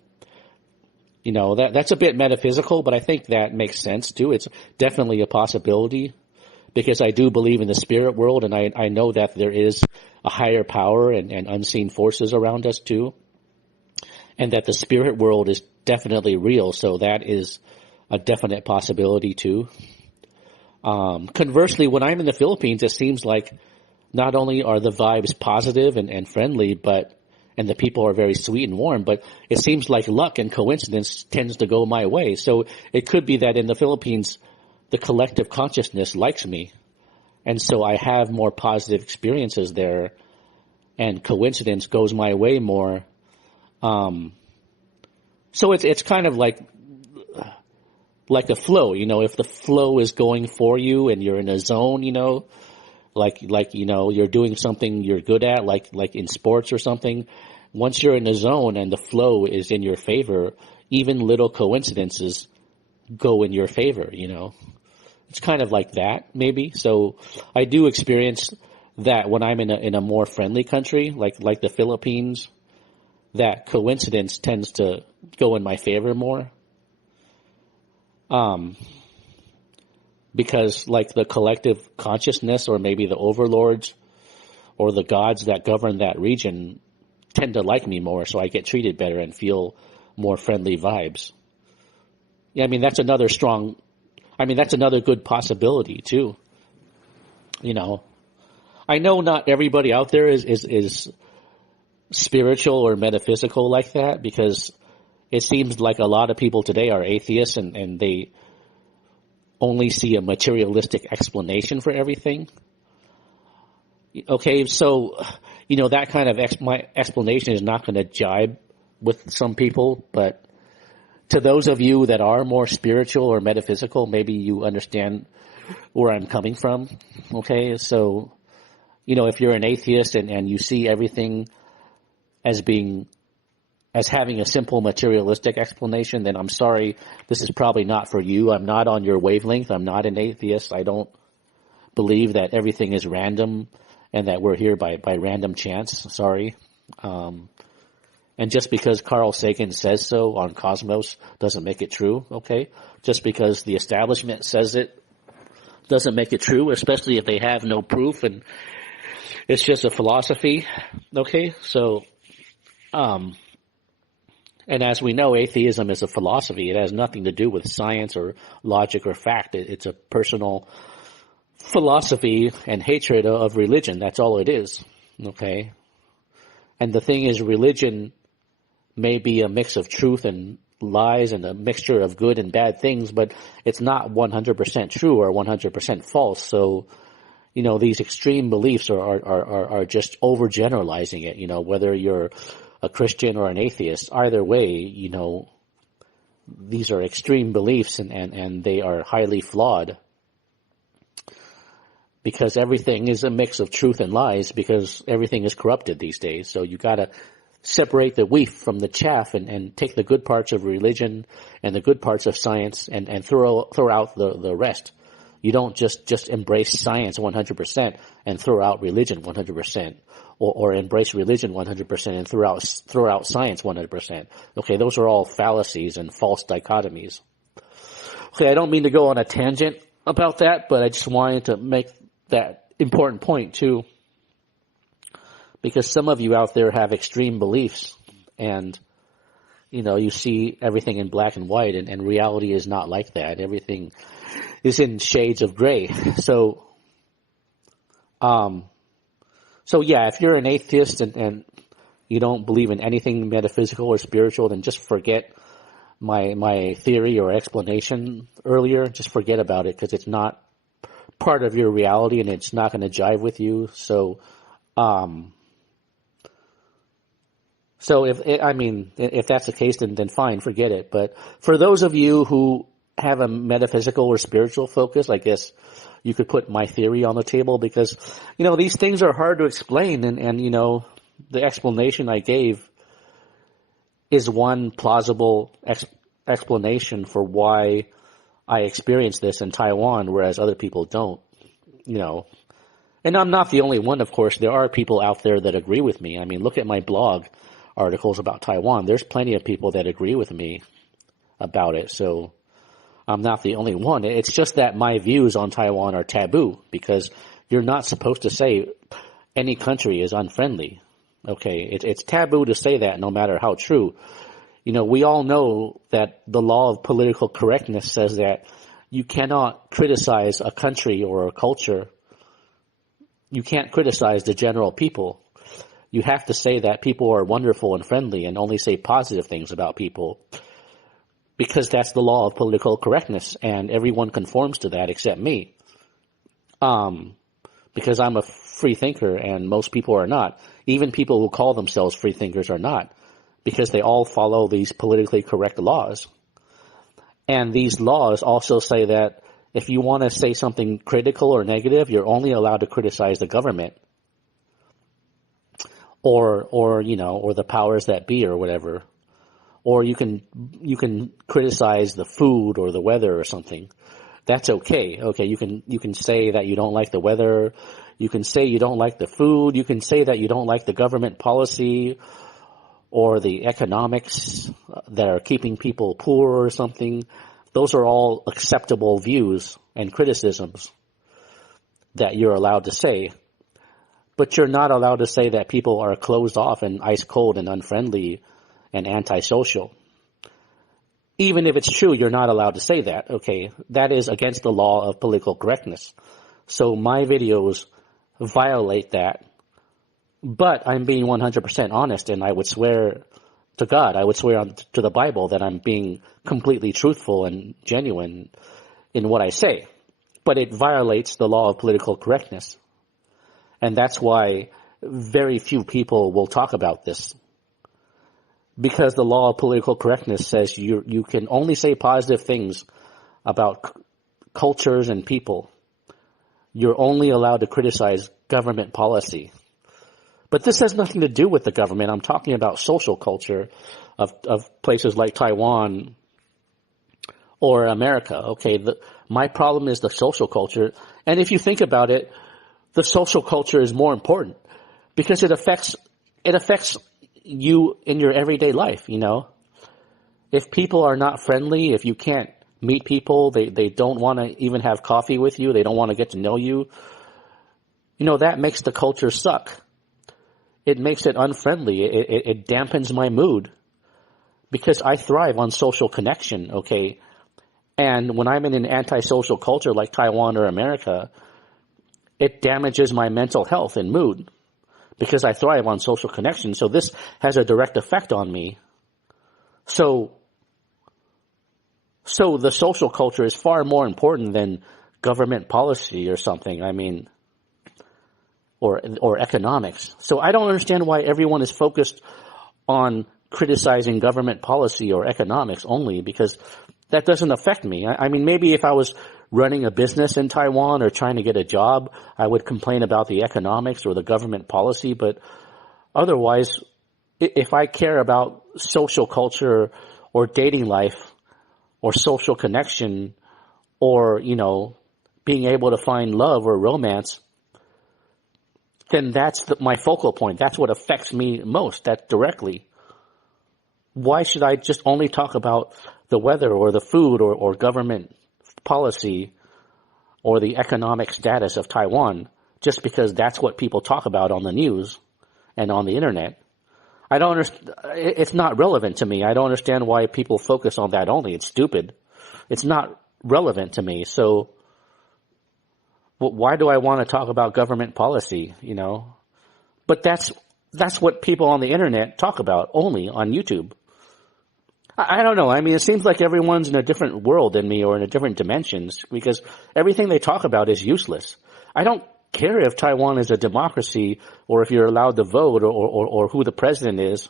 That's a bit metaphysical, but I think that makes sense too. It's definitely a possibility because I do believe in the spirit world and I know that there is a higher power and unseen forces around us too. And that the spirit world is definitely real. So that is a definite possibility too. Conversely, when I'm in the Philippines, it seems like not only are the vibes positive and friendly, and the people are very sweet and warm, but it seems like luck and coincidence tends to go my way. So it could be that in the Philippines, the collective consciousness likes me. And so I have more positive experiences there and coincidence goes my way more. So it's kind of like like a flow, if the flow is going for you and you're in a zone, like you're doing something you're good at, like in sports or something. Once you're in a zone and the flow is in your favor, even little coincidences go in your favor. It's kind of like that, maybe. So I do experience that when I'm in a more friendly country, like the Philippines, that coincidence tends to go in my favor more. Because like the collective consciousness, or maybe the overlords or the gods that govern that region, tend to like me more, so I get treated better and feel more friendly vibes. Yeah, that's another good possibility too. I know not everybody out there is spiritual or metaphysical like that, because it seems like a lot of people today are atheists and they only see a materialistic explanation for everything. Okay, so, that kind of my explanation is not going to jibe with some people, but to those of you that are more spiritual or metaphysical, maybe you understand where I'm coming from. Okay, so, if you're an atheist and you see everything as having a simple materialistic explanation, then I'm sorry, this is probably not for you. I'm not on your wavelength. I'm not an atheist. I don't believe that everything is random and that we're here by random chance. Sorry. And just because Carl Sagan says so on Cosmos doesn't make it true, okay? Just because the establishment says it doesn't make it true, especially if they have no proof and it's just a philosophy, okay? So, and as we know, atheism is a philosophy. It has nothing to do with science or logic or fact. It's a personal philosophy and hatred of religion. That's all it is, okay? And the thing is, religion may be a mix of truth and lies and a mixture of good and bad things, but it's not 100% true or 100% false. So, these extreme beliefs are just overgeneralizing it, whether you're a Christian or an atheist. Either way, these are extreme beliefs and they are highly flawed, because everything is a mix of truth and lies, because everything is corrupted these days. So you gotta separate the wheat from the chaff and take the good parts of religion and the good parts of science and throw out the rest. You don't just embrace science 100% and throw out religion 100%, or embrace religion 100% and throw out science 100%. Okay, those are all fallacies and false dichotomies. Okay, I don't mean to go on a tangent about that, but I just wanted to make that important point too, because some of you out there have extreme beliefs and you see everything in black and white, and reality is not like that. Everything is in shades of gray. So yeah, if you're an atheist and you don't believe in anything metaphysical or spiritual, then just forget my theory or explanation earlier. Just forget about it, because it's not part of your reality and it's not going to jive with you. So if that's the case, then fine, forget it. But for those of you who have a metaphysical or spiritual focus, I guess you could put my theory on the table, because, these things are hard to explain. And the explanation I gave is one plausible explanation for why I experienced this in Taiwan, whereas other people don't, And I'm not the only one, of course. There are people out there that agree with me. I mean, look at my blog articles about Taiwan. There's plenty of people that agree with me about it. So I'm not the only one. It's just that my views on Taiwan are taboo, because you're not supposed to say any country is unfriendly. Okay, it's taboo to say that, no matter how true. We all know that the law of political correctness says that you cannot criticize a country or a culture. You can't criticize the general people. You have to say that people are wonderful and friendly, and only say positive things about people, because that's the law of political correctness, and everyone conforms to that except me. Because I'm a free thinker and most people are not. Even people who call themselves free thinkers are not, because they all follow these politically correct laws. And these laws also say that if you want to say something critical or negative, you're only allowed to criticize the government or or the powers that be or whatever. Or you can criticize the food or the weather or something. That's okay. Okay, you can say that you don't like the weather. You can say you don't like the food. You can say that you don't like the government policy or the economics that are keeping people poor or something. Those are all acceptable views and criticisms that you're allowed to say. But you're not allowed to say that people are closed off and ice cold and unfriendly and antisocial. Even if it's true, you're not allowed to say that. Okay, that is against the law of political correctness. So my videos violate that. But I'm being 100% honest, and I would swear to God, I would swear to the Bible that I'm being completely truthful and genuine in what I say. But it violates the law of political correctness. And that's why very few people will talk about this. Because the law of political correctness says you can only say positive things about cultures and people. You're only allowed to criticize government policy. But this has nothing to do with the government. I'm talking about social culture of places like Taiwan or America. Okay, my problem is the social culture. And if you think about it, the social culture is more important because it affects you in your everyday life, If people are not friendly, if you can't meet people, they don't want to even have coffee with you, they don't want to get to know you, that makes the culture suck. It makes it unfriendly. It dampens my mood because I thrive on social connection, okay? And when I'm in an antisocial culture like Taiwan or America, it damages my mental health and mood because I thrive on social connection. So this has a direct effect on me. So the social culture is far more important than government policy or something. I mean, or economics. So I don't understand why everyone is focused on criticizing government policy or economics only, because that doesn't affect me. I mean, maybe if I was running a business in Taiwan or trying to get a job, I would complain about the economics or the government policy. But otherwise, if I care about social culture or dating life or social connection or, being able to find love or romance, then that's my focal point. That's what affects me most, that directly. Why should I just only talk about the weather or the food or government policy or the economic status of Taiwan just because that's what people talk about on the news and on the internet? I don't understand. It's not relevant to me. I don't understand why people focus on that only. It's stupid. It's not relevant to me. So why do I want to talk about government policy, But that's what people on the internet talk about only on YouTube. I don't know. I mean, it seems like everyone's in a different world than me or in a different dimensions because everything they talk about is useless. I don't care if Taiwan is a democracy or if you're allowed to vote or who the president is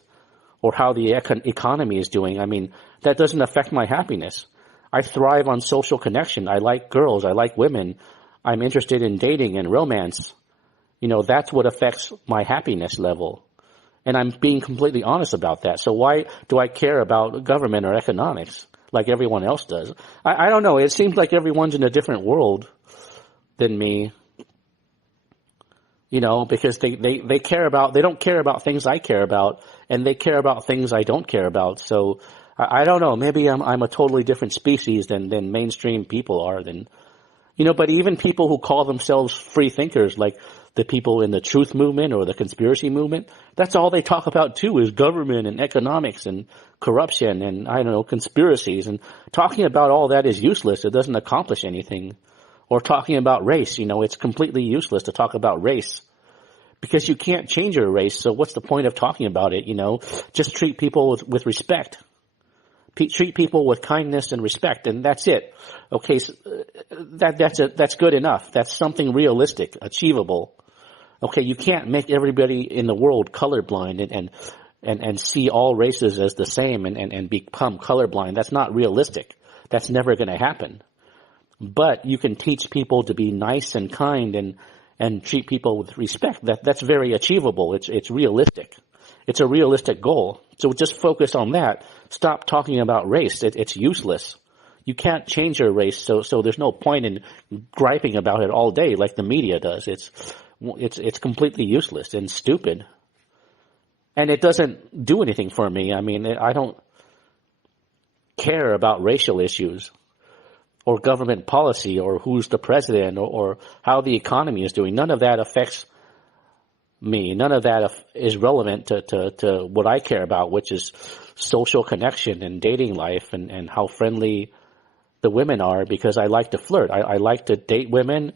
or how the economy is doing. I mean, that doesn't affect my happiness. I thrive on social connection. I like girls. I like women. I'm interested in dating and romance. That's what affects my happiness level. And I'm being completely honest about that. So why do I care about government or economics like everyone else does? I don't know. It seems like everyone's in a different world than me. Because they don't care about things I care about, and they care about things I don't care about. So I don't know. Maybe I'm a totally different species than mainstream people are. But even people who call themselves free thinkers, like the people in the truth movement or the conspiracy movement, that's all they talk about too is government and economics and corruption and, conspiracies. And talking about all that is useless. It doesn't accomplish anything. Or talking about race, it's completely useless to talk about race because you can't change your race. So what's the point of talking about it? Just treat people with respect. Treat people with kindness and respect, and that's it. Okay, so that's good enough. That's something realistic, achievable. Okay, you can't make everybody in the world colorblind and see all races as the same and become colorblind. That's not realistic. That's never going to happen. But you can teach people to be nice and kind and treat people with respect. That's very achievable. It's realistic. It's a realistic goal. So just focus on that. Stop talking about race. It's useless. You can't change your race, so there's no point in griping about it all day like the media does. It's completely useless and stupid. And it doesn't do anything for me. I mean, I don't care about racial issues or government policy or who's the president or how the economy is doing. None of that affects me. None of that is relevant to what I care about, which is social connection and dating life and how friendly the women are, because I like to flirt. I like to date women.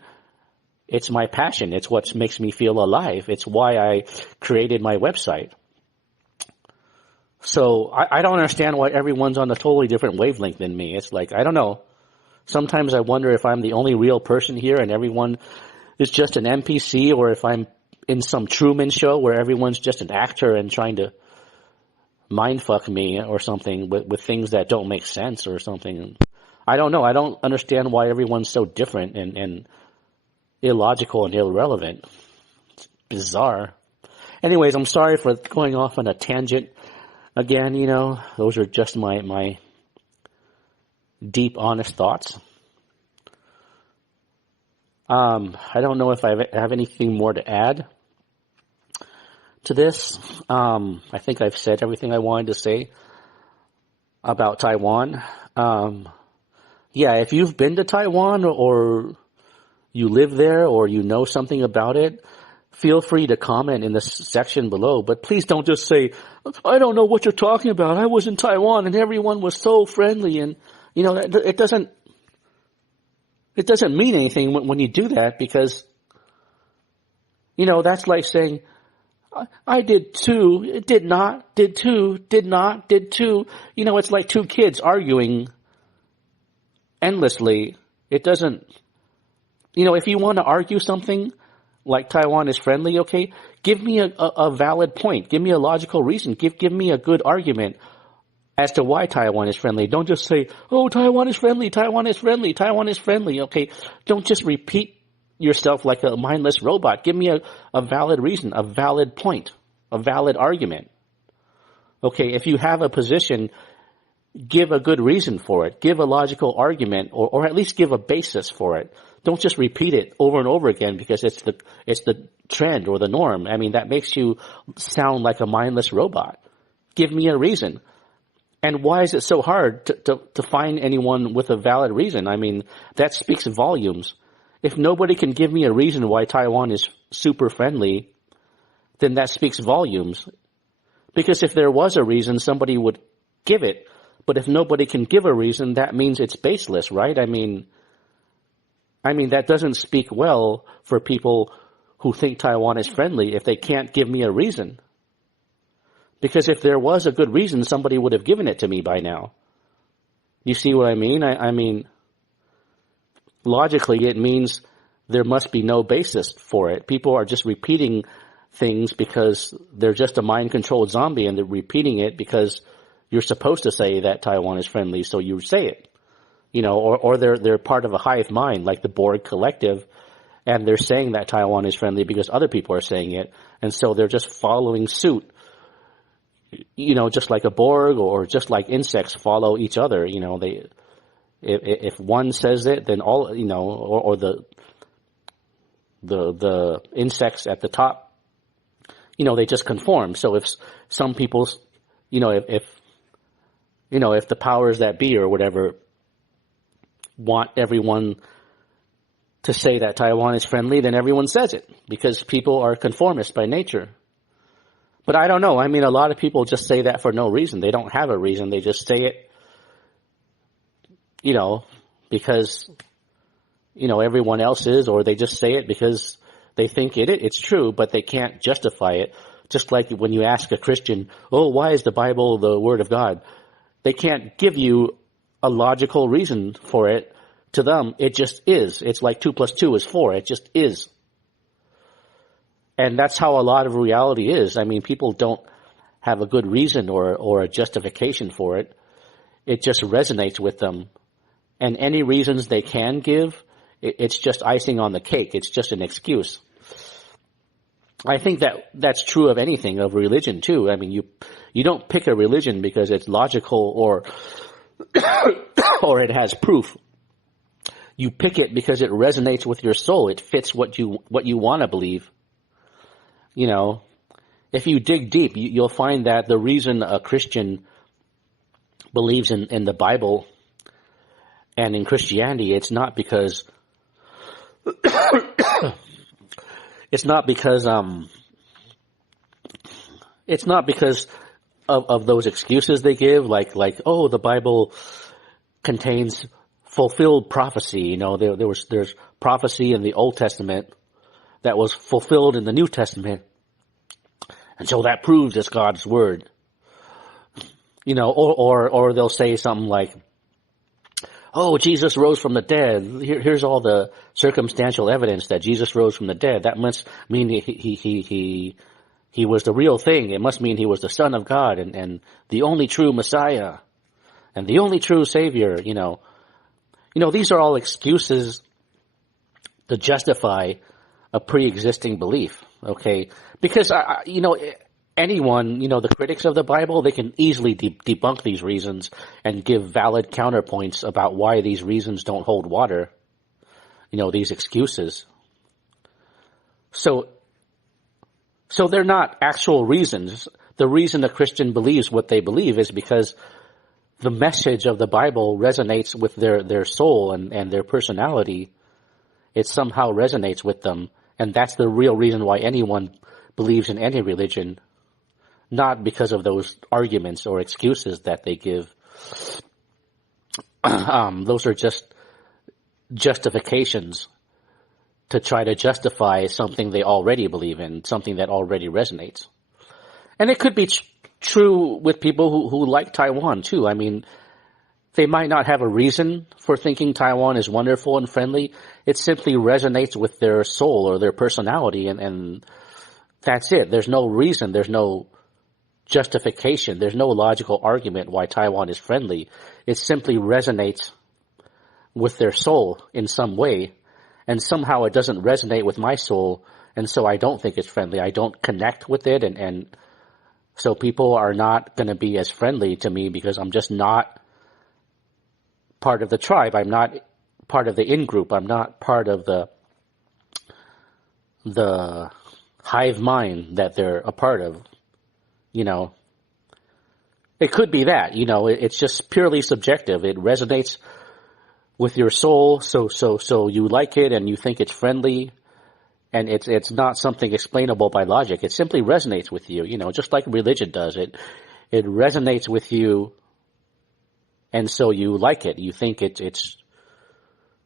It's my passion. It's what makes me feel alive. It's why I created my website. So I don't understand why everyone's on a totally different wavelength than me. It's like, I don't know. Sometimes I wonder if I'm the only real person here and everyone is just an NPC, or if I'm in some Truman show where everyone's just an actor and trying to mindfuck me or something with things that don't make sense or something. I don't know. I don't understand why everyone's so different and illogical and irrelevant. It's bizarre. Anyways, I'm sorry for going off on a tangent. Again, those are just my deep, honest thoughts. I don't know if I have anything more to add to this. I think I've said everything I wanted to say about Taiwan. Yeah, if you've been to Taiwan or you live there or you know something about it, feel free to comment in the section below. But please don't just say, I don't know what you're talking about. I was in Taiwan and everyone was so friendly. And, it doesn't mean anything when you do that, because, that's like saying, I did too, did not, did too, did not, did too. It's like two kids arguing endlessly. It doesn't, if you want to argue something like Taiwan is friendly, okay, give me a valid point. Give me a logical reason. Give me a good argument as to why Taiwan is friendly. Don't just say, oh, Taiwan is friendly, Taiwan is friendly, Taiwan is friendly, okay? Don't just repeat yourself like a mindless robot. Give me a valid reason, a valid point, a valid argument. Okay, if you have a position, give a good reason for it. Give a logical argument, or at least give a basis for it. Don't just repeat it over and over again because it's the trend or the norm. I mean, that makes you sound like a mindless robot. Give me a reason. And why is it so hard to find anyone with a valid reason? I mean, that speaks volumes. If nobody can give me a reason why Taiwan is super friendly, then that speaks volumes. Because if there was a reason, somebody would give it. But if nobody can give a reason, that means it's baseless, right? I mean, that doesn't speak well for people who think Taiwan is friendly if they can't give me a reason. Because if there was a good reason, somebody would have given it to me by now. You see what I mean? I mean, logically, it means there must be no basis for it. People are just repeating things because they're just a mind-controlled zombie, and they're repeating it because you're supposed to say that Taiwan is friendly, so you say it. Or they're part of a hive mind, like the Borg collective, and they're saying that Taiwan is friendly because other people are saying it, and so they're just following suit. Just like a Borg or just like insects follow each other. If one says it, then all, or the insects at the top, they just conform. So if some people's, if the powers that be or whatever want everyone to say that Taiwan is friendly, then everyone says it because people are conformists by nature. But I don't know. I mean, a lot of people just say that for no reason. They don't have a reason. They just say it, because, everyone else is, or they just say it because they think it's true, but they can't justify it. Just like when you ask a Christian, oh, why is the Bible the Word of God? They can't give you a logical reason for it. To them, it just is. It's like 2 + 2 is 4. It just is. And that's how a lot of reality is. I mean, people don't have a good reason or a justification for it. It just resonates with them. And any reasons they can give, it's just icing on the cake. It's just an excuse. I think that's true of anything, of religion too. I mean, you don't pick a religion because it's logical or or it has proof. You pick it because it resonates with your soul. It fits what you want to believe. You know, if you dig deep, you'll find that the reason a Christian believes in the Bible and in Christianity, it's not because it's not because of those excuses they give, like oh, the Bible contains fulfilled prophecy. You know, there's prophecy in the Old Testament that was fulfilled in the New Testament, and so that proves it's God's word. You know, or they'll say something like, oh, Jesus rose from the dead. Here's all the circumstantial evidence that Jesus rose from the dead. That must mean he was the real thing. It must mean he was the Son of God and the only true Messiah and the only true Savior. You know, these are all excuses to justify a pre-existing belief. Okay, because anyone, the critics of the Bible, they can easily debunk these reasons and give valid counterpoints about why these reasons don't hold water. These excuses. So they're not actual reasons. The reason a Christian believes what they believe is because the message of the Bible resonates with their soul and their personality. It somehow resonates with them. And that's the real reason why anyone believes in any religion. Not because of those arguments or excuses that they give. Those are just justifications to try to justify something they already believe in, something that already resonates. And it could be true with people who like Taiwan too. I mean, they might not have a reason for thinking Taiwan is wonderful and friendly. It simply resonates with their soul or their personality, and that's it. There's no reason. There's no justification. There's no logical argument why Taiwan is friendly. It simply resonates with their soul in some way, and somehow it doesn't resonate with my soul, and so I don't think it's friendly. I don't connect with it, and so people are not going to be as friendly to me because I'm just not part of the tribe. I'm not part of the in-group. I'm not part of the hive mind that they're a part of. It could be that, it's just purely subjective. It resonates with your soul, so you like it and you think it's friendly, and it's not something explainable by logic. It simply resonates with you, just like religion does. It resonates with you, and so you like it. You think it's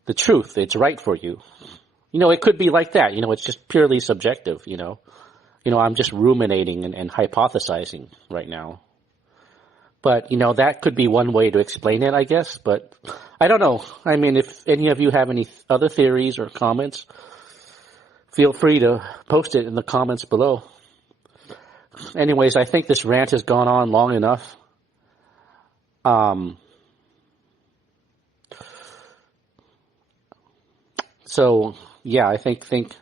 the truth. It's right for you. It could be like that. It's just purely subjective. I'm just ruminating and hypothesizing right now. But, that could be one way to explain it, I guess. But I don't know. I mean, if any of you have any other theories or comments, feel free to post it in the comments below. Anyways, I think this rant has gone on long enough. So, yeah, I think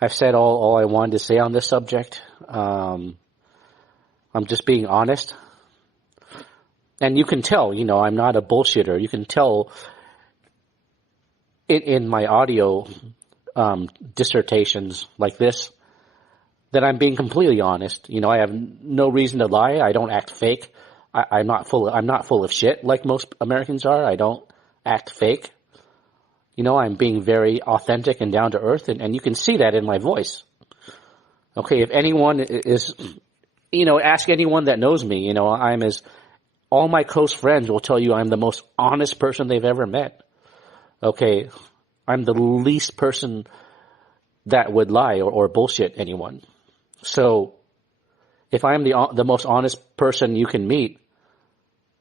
I've said all I wanted to say on this subject. I'm just being honest. And you can tell, I'm not a bullshitter. You can tell in my audio dissertations like this that I'm being completely honest. I have no reason to lie. I don't act fake. I'm not full of shit like most Americans are. I don't act fake. I'm being very authentic and down to earth, and you can see that in my voice. Okay, if anyone is, ask anyone that knows me, all my close friends will tell you I'm the most honest person they've ever met. Okay, I'm the least person that would lie or bullshit anyone. So, if I'm the most honest person you can meet,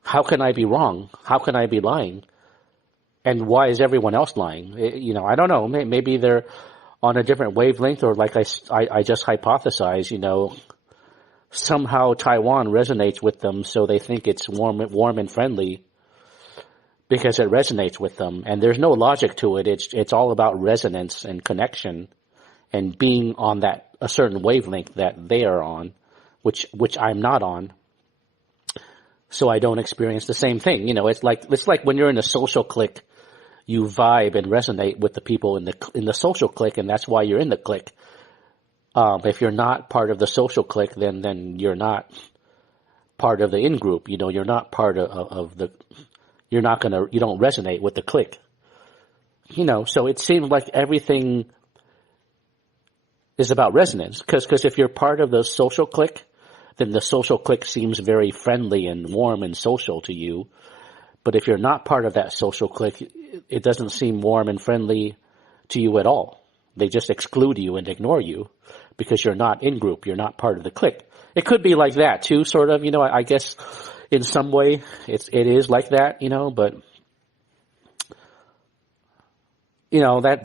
how can I be wrong? How can I be lying? And why is everyone else lying? I don't know. Maybe they're on a different wavelength, or like I just hypothesize, somehow Taiwan resonates with them, so they think it's warm and friendly. because it resonates with them, and there's no logic to it. It's all about resonance and connection and being on that a certain wavelength that they are on, which I'm not on. So I don't experience the same thing. It's like when you're in a social clique, you vibe and resonate with the people in the social clique, and that's why you're in the clique. If you're not part of the social clique, then you're not part of the in group. You're not part of the. You don't resonate with the clique. So it seems like everything is about resonance. Because if you're part of the social clique, then the social clique seems very friendly and warm and social to you. But if you're not part of that social clique, it doesn't seem warm and friendly to you at all. They just exclude you and ignore you because you're not in group. You're not part of the clique. It could be like that too, sort of. I guess in some way it is like that, but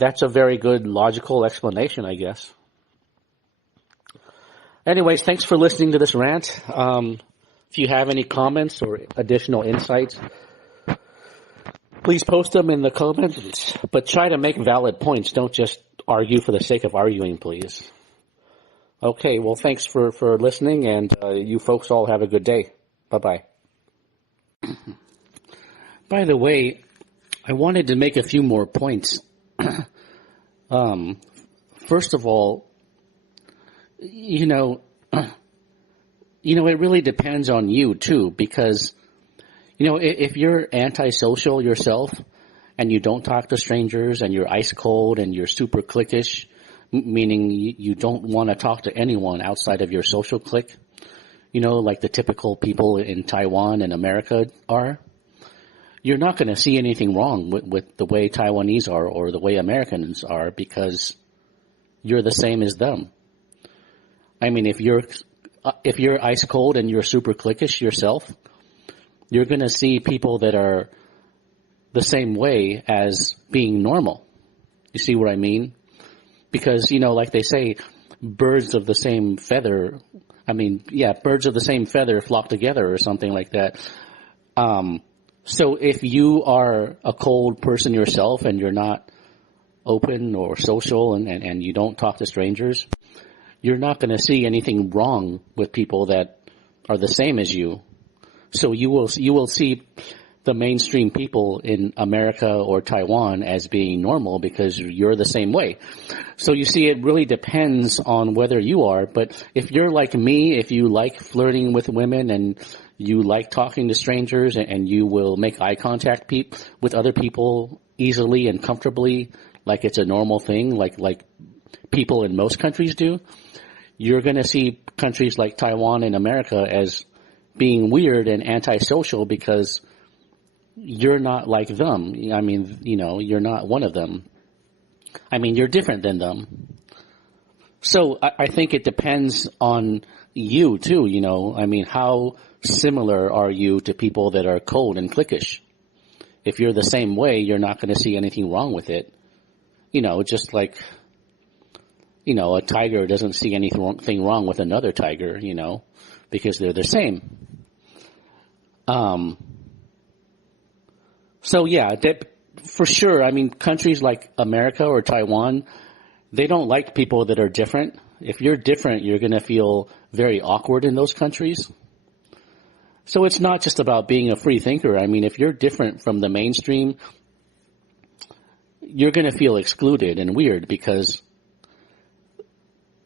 that's a very good logical explanation, I guess. Anyways, thanks for listening to this rant. If you have any comments or additional insights, please post them in the comments, but try to make valid points. Don't just argue for the sake of arguing, please. Okay, well, thanks for listening, and you folks all have a good day. Bye-bye. By the way, I wanted to make a few more points. First of all, it really depends on you too, because, if you're antisocial yourself and you don't talk to strangers and you're ice cold and you're super cliquish, meaning you don't want to talk to anyone outside of your social clique, like the typical people in Taiwan and America are, you're not going to see anything wrong with the way Taiwanese are or the way Americans are, because you're the same as them. I mean, if you're ice cold and you're super cliquish yourself, you're going to see people that are the same way as being normal. You see what I mean? Because, like they say, birds of the same feather flock together or something like that. So if you are a cold person yourself and you're not open or social and you don't talk to strangers, you're not going to see anything wrong with people that are the same as you. So you will see the mainstream people in America or Taiwan as being normal because you're the same way. So you see, it really depends on whether you are. But if you're like me, if you like flirting with women and you like talking to strangers and you will make eye contact with other people easily and comfortably, like it's a normal thing, like people in most countries do, you're going to see countries like Taiwan and America as being weird and antisocial because you're not like them. I mean, you're not one of them. I mean, you're different than them. So I think it depends on you too, I mean, how similar are you to people that are cold and cliquish? If you're the same way, you're not going to see anything wrong with it. Just like, a tiger doesn't see anything wrong with another tiger, because they're the same. So yeah, for sure. I mean, countries like America or Taiwan, they don't like people that are different. If you're different, you're going to feel very awkward in those countries. So it's not just about being a free thinker. I mean, if you're different from the mainstream, you're going to feel excluded and weird because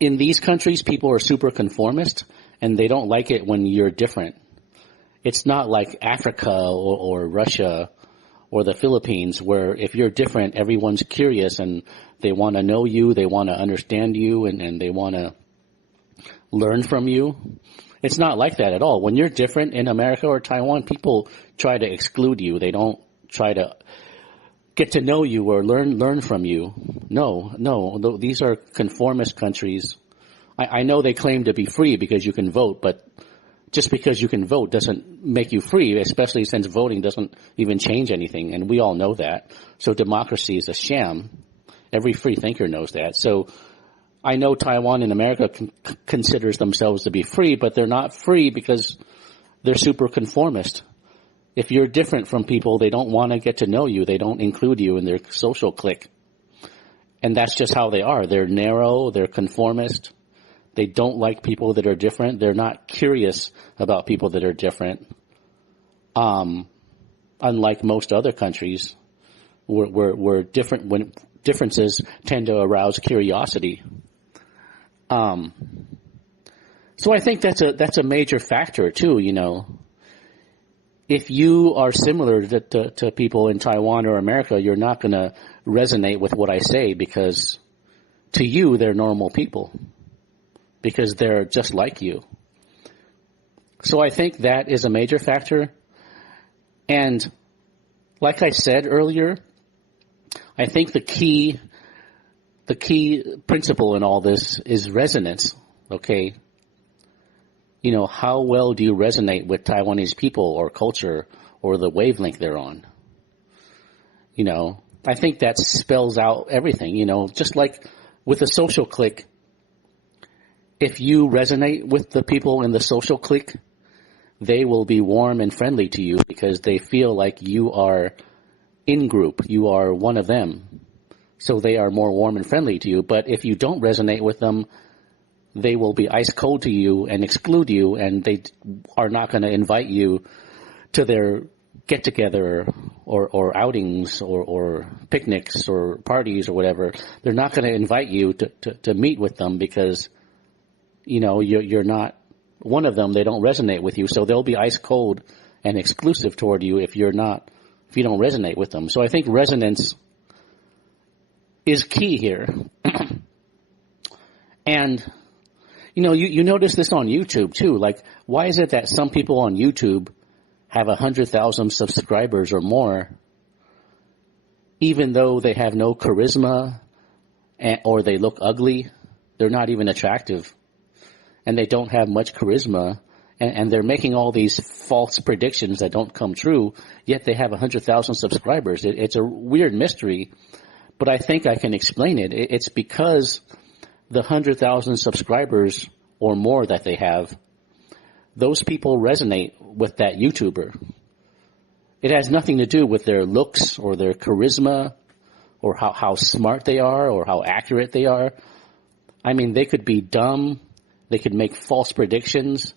in these countries, people are super conformist and they don't like it when you're different. It's not like Africa or Russia or the Philippines where if you're different, everyone's curious and they want to know you, they want to understand you, and they want to learn from you. It's not like that at all. When you're different in America or Taiwan, people try to exclude you. They don't try to get to know you or learn from you. No, these are conformist countries. I know they claim to be free because you can vote, but just because you can vote doesn't make you free, especially since voting doesn't even change anything, and we all know that. So democracy is a sham. Every free thinker knows that. So I know Taiwan and America considers themselves to be free, but they're not free because they're super conformist. If you're different from people, they don't want to get to know you. They don't include you in their social clique. And that's just how they are. They're narrow. They're conformist. They don't like people that are different. They're not curious about people that are different. Unlike most other countries, where different, when differences tend to arouse curiosity. So I think that's a major factor too, you know. If you are similar to people in Taiwan or America, you're not going to resonate with what I say because to you, they're normal people because they're just like you. So I think that is a major factor. And like I said earlier, I think the key principle in all this is resonance, okay? You know, how well do you resonate with Taiwanese people or culture or the wavelength they're on? You know, I think that spells out everything, you know, just like with a social clique. If you resonate with the people in the social clique, they will be warm and friendly to you because they feel like you are in group, you are one of them. So they are more warm and friendly to you. But if you don't resonate with them, they will be ice cold to you and exclude you, and they are not going to invite you to their get-together or outings or picnics or parties or whatever. They're not going to invite you to meet with them because, you know, you're not one of them. They don't resonate with you, so they'll be ice cold and exclusive toward you if you don't resonate with them. So I think resonance is key here. And you know, you notice this on YouTube too. Like, why is it that some people on YouTube have 100,000 subscribers or more, even though they have no charisma or they look ugly? They're not even attractive, and they don't have much charisma, and they're making all these false predictions that don't come true, yet they have 100,000 subscribers. It's a weird mystery, but I think I can explain it. It's because the 100,000 subscribers or more that they have, those people resonate with that YouTuber. It has nothing to do with their looks or their charisma or how smart they are or how accurate they are. I mean, they could be dumb. They could make false predictions.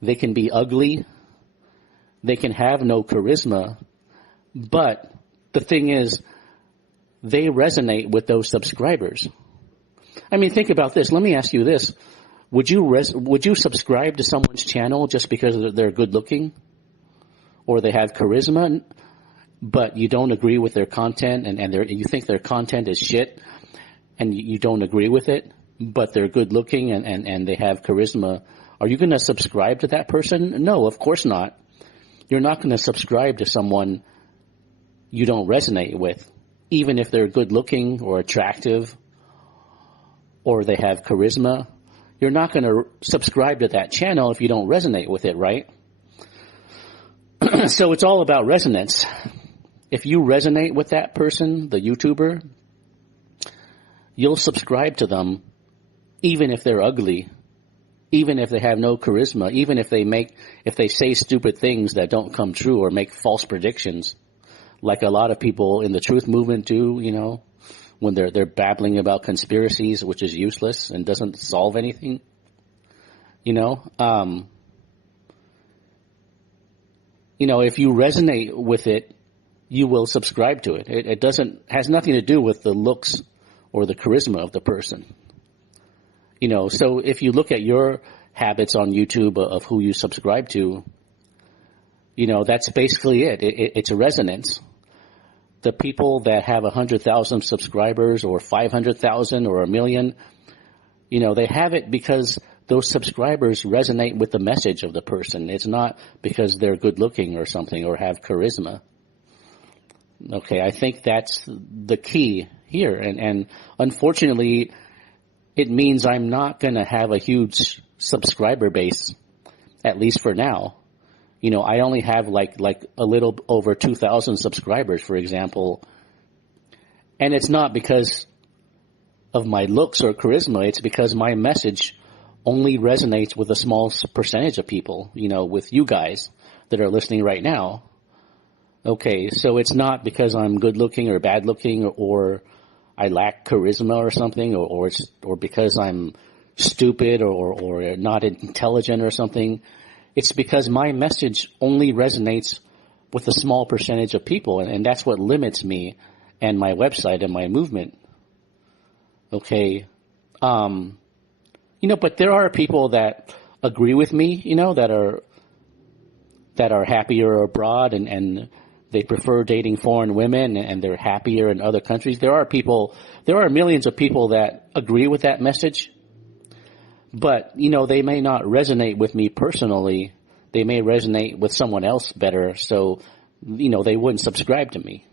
They can be ugly. They can have no charisma. But the thing is, they resonate with those subscribers. I mean, think about this. Let me ask you this. Would you subscribe to someone's channel just because they're good looking or they have charisma, but you don't agree with their content and you think their content is shit and you don't agree with it, but they're good looking and they have charisma? Are you going to subscribe to that person? No, of course not. You're not going to subscribe to someone you don't resonate with, even if they're good looking or attractive or they have charisma. You're not going to subscribe to that channel if you don't resonate with it, right? So it's all about resonance. If you resonate with that person, the YouTuber, you'll subscribe to them even if they're ugly, even if they have no charisma, even if they say stupid things that don't come true or make false predictions, like a lot of people in the truth movement do, you know, when they're babbling about conspiracies, which is useless and doesn't solve anything, you know. If you resonate with it, you will subscribe to it. It has nothing to do with the looks or the charisma of the person. You know, so if you look at your habits on YouTube of who you subscribe to, you know, that's basically it. It's a resonance. The people that have 100,000 subscribers or 500,000 or 1 million, you know, they have it because those subscribers resonate with the message of the person. It's not because they're good looking or something or have charisma. Okay, I think that's the key here. And unfortunately, it means I'm not going to have a huge subscriber base, at least for now. You know, I only have like a little over 2,000 subscribers, for example. And it's not because of my looks or charisma. It's because my message only resonates with a small percentage of people, you know, with you guys that are listening right now. Okay, so it's not because I'm good looking or bad looking or I lack charisma or something, or because I'm stupid or not intelligent or something. It's because my message only resonates with a small percentage of people, and that's what limits me and my website and my movement. Okay. But there are people that agree with me, that are happier abroad and they prefer dating foreign women and they're happier in other countries. There are millions of people that agree with that message, but, they may not resonate with me personally. They may resonate with someone else better. So, they wouldn't subscribe to me.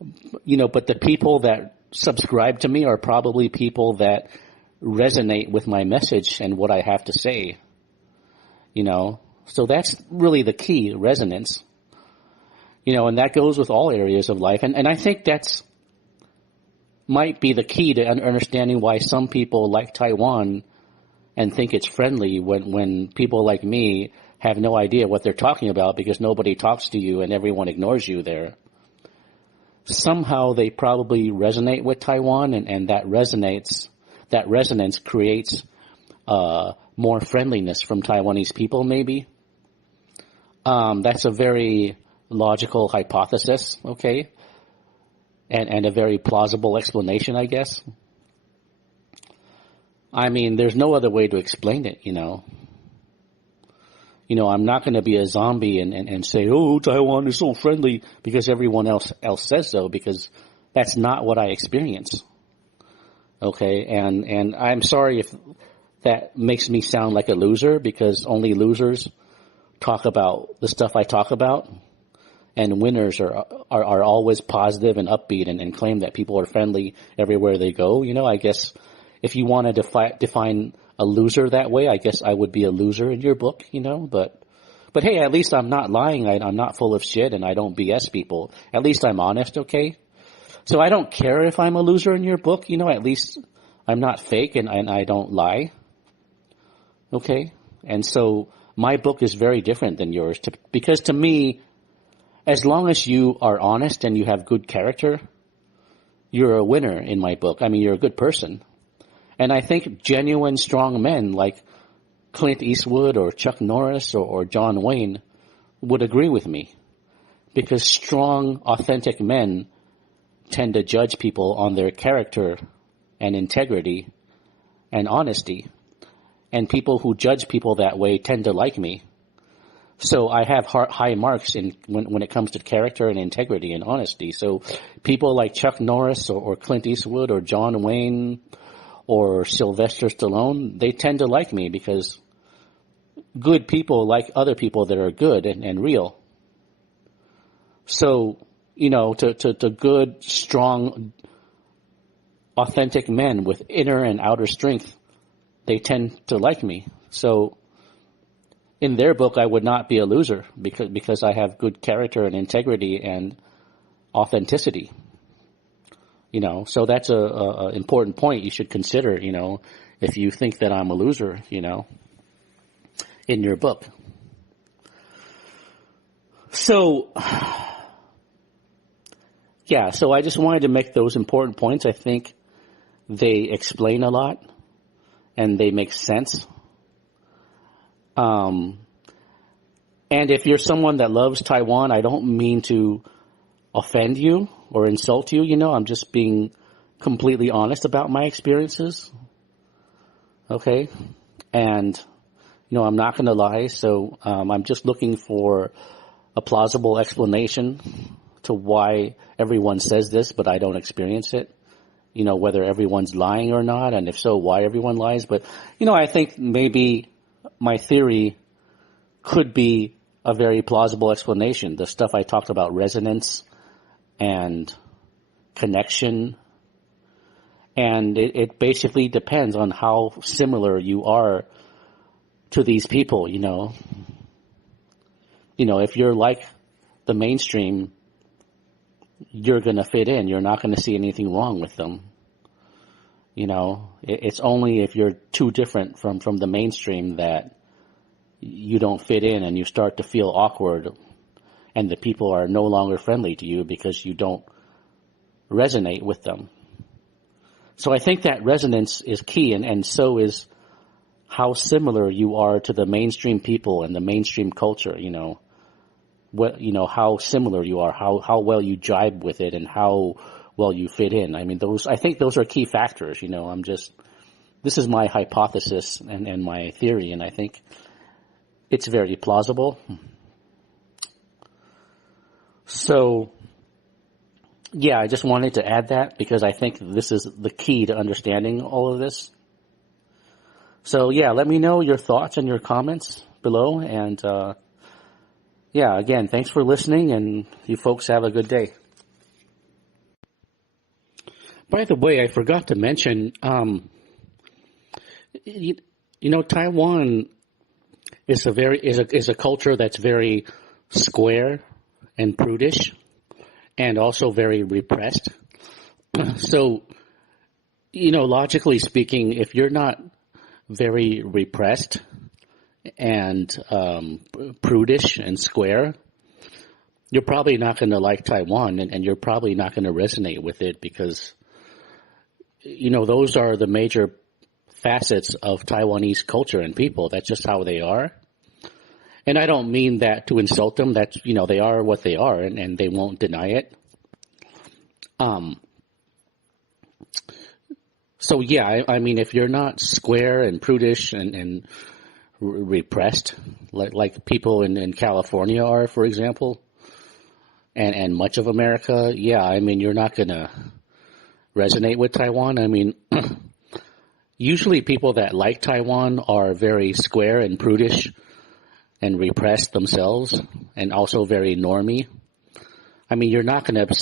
But the people that subscribe to me are probably people that resonate with my message and what I have to say. So that's really the key, resonance. And that goes with all areas of life. And I think that's might be the key to understanding why some people like Taiwan and think it's friendly when people like me have no idea what they're talking about because nobody talks to you and everyone ignores you there. Somehow they probably resonate with Taiwan and that resonance creates more friendliness from Taiwanese people maybe. That's a very logical hypothesis, okay? And a very plausible explanation, I guess. I mean, there's no other way to explain it, I'm not going to be a zombie and say, oh, Taiwan is so friendly because everyone else says so, because that's not what I experience. Okay, and I'm sorry if that makes me sound like a loser, because only losers talk about the stuff I talk about, and winners are always positive and upbeat and claim that people are friendly everywhere they go. I guess if you want to define a loser that way, I guess I would be a loser in your book, but hey, at least I'm not lying. I'm not full of shit and I don't BS people. At least I'm honest, okay? So I don't care if I'm a loser in your book, at least I'm not fake and I don't lie. Okay? And so my book is very different than yours because to me, as long as you are honest and you have good character, you're a winner in my book. I mean, you're a good person. And I think genuine strong men like Clint Eastwood or Chuck Norris or John Wayne would agree with me, because strong, authentic men tend to judge people on their character and integrity and honesty. And people who judge people that way tend to like me. So I have high marks when it comes to character and integrity and honesty. So people like Chuck Norris or Clint Eastwood or John Wayne or Sylvester Stallone, they tend to like me because good people like other people that are good and real. So, to good, strong, authentic men with inner and outer strength, they tend to like me. So in their book, I would not be a loser because I have good character and integrity and authenticity. So that's a important point you should consider, if you think that I'm a loser, in your book. So, yeah, so I just wanted to make those important points. I think they explain a lot and they make sense. And if you're someone that loves Taiwan, I don't mean to offend you or insult you, I'm just being completely honest about my experiences. Okay? And, I'm not going to lie, so I'm just looking for a plausible explanation to why everyone says this, but I don't experience it. Whether everyone's lying or not, and if so, why everyone lies. But, I think maybe my theory could be a very plausible explanation. The stuff I talked about, resonance and connection, and it basically depends on how similar you are to these people, if you're like the mainstream, you're going to fit in. You're not going to see anything wrong with them. It's only if you're too different from the mainstream that you don't fit in and you start to feel awkward. and the people are no longer friendly to you because you don't resonate with them. So I think that resonance is key, and so is how similar you are to the mainstream people and the mainstream culture, how similar you are, how well you jibe with it and how well you fit in. I mean, I think those are key factors, this is my hypothesis and my theory, and I think it's very plausible. So, yeah, I just wanted to add that because I think this is the key to understanding all of this. So, yeah, let me know your thoughts and your comments below. And, again, thanks for listening, and you folks have a good day. By the way, I forgot to mention, Taiwan is a culture that's very square and prudish, and also very repressed. So, logically speaking, if you're not very repressed and prudish and square, you're probably not going to like Taiwan, and you're probably not going to resonate with it because, those are the major facets of Taiwanese culture and people. That's just how they are. And I don't mean that to insult them. That's, they are what they are, and they won't deny it. So yeah, I mean, if you're not square and prudish and repressed, like people in California are, for example, and much of America, yeah, I mean, you're not gonna resonate with Taiwan. I mean, usually people that like Taiwan are very square and prudish and repressed themselves, and also very normie. I mean, you're not going to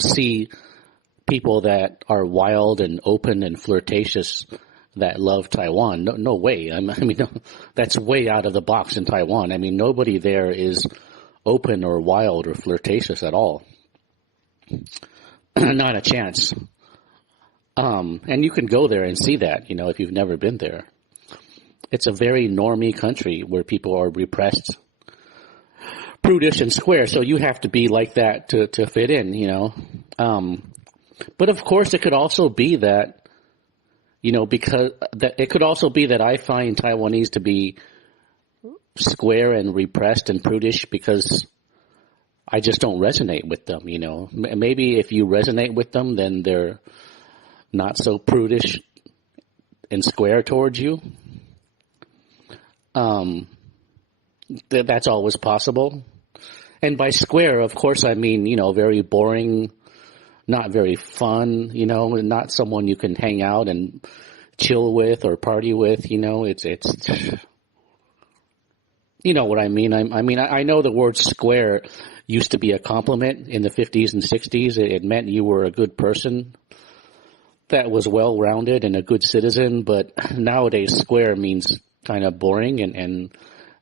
see people that are wild and open and flirtatious that love Taiwan. No way. I mean, that's way out of the box in Taiwan. I mean, nobody there is open or wild or flirtatious at all. Not a chance. And you can go there and see that, if you've never been there. It's a very normie country where people are repressed, prudish, and square. So you have to be like that to fit in, But of course, it could also be that, it could also be that I find Taiwanese to be square and repressed and prudish because I just don't resonate with them, Maybe if you resonate with them, then they're not so prudish and square towards you. That's always possible. And by square, of course, I mean, very boring, not very fun, not someone you can hang out and chill with or party with, it's, you know what I mean? I know the word square used to be a compliment in the 50s and 60s. It meant you were a good person that was well-rounded and a good citizen, but nowadays square means kind of boring, and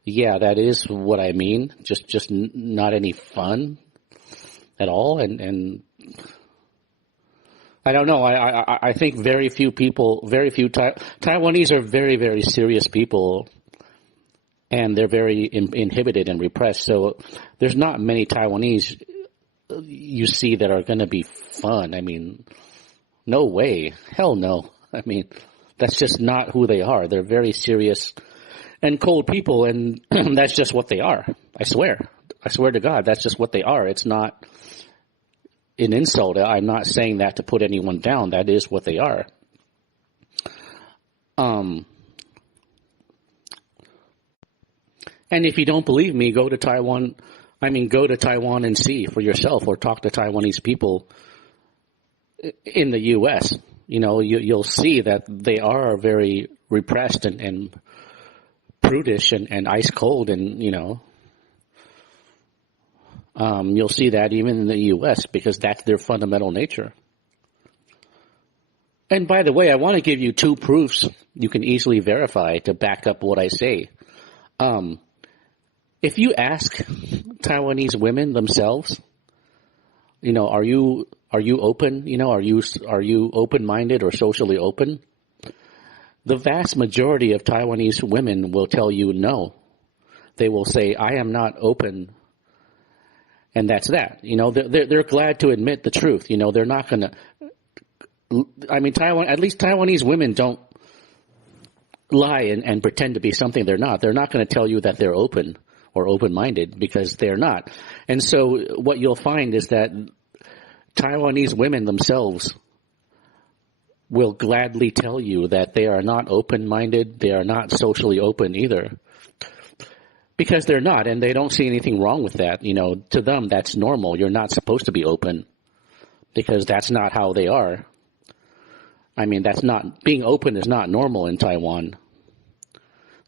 yeah, that is what I mean. Just not any fun at all, and I don't know. I think very few Taiwanese are very, very serious people, and they're very inhibited and repressed. So there's not many Taiwanese you see that are going to be fun. I mean, no way. Hell no. I mean, that's just not who they are. They're very serious and cold people, and that's just what they are. I swear to God, that's just what they are. It's not an insult. I'm not saying that to put anyone down. That is what they are. And if you don't believe me, go to Taiwan and see for yourself, or talk to Taiwanese people in the U.S. You'll see that they are very repressed and prudish and ice cold, and you'll see that even in the U.S. because that's their fundamental nature. And by the way, I want to give you 2 proofs you can easily verify to back up what I say. If you ask Taiwanese women themselves, are you open? Are you open-minded or socially open? The vast majority of Taiwanese women will tell you no. They will say, I am not open And that's that. They're glad to admit the truth. They're not going to. I mean, at least Taiwanese women don't lie and pretend to be something they're not. They're not going to tell you that they're open or open-minded, because they're not. And so what you'll find is that Taiwanese women themselves will gladly tell you that they are not open-minded. They are not socially open either, because they're not, and they don't see anything wrong with that. To them, that's normal. You're not supposed to be open, because that's not how they are. I mean, being open is not normal in Taiwan.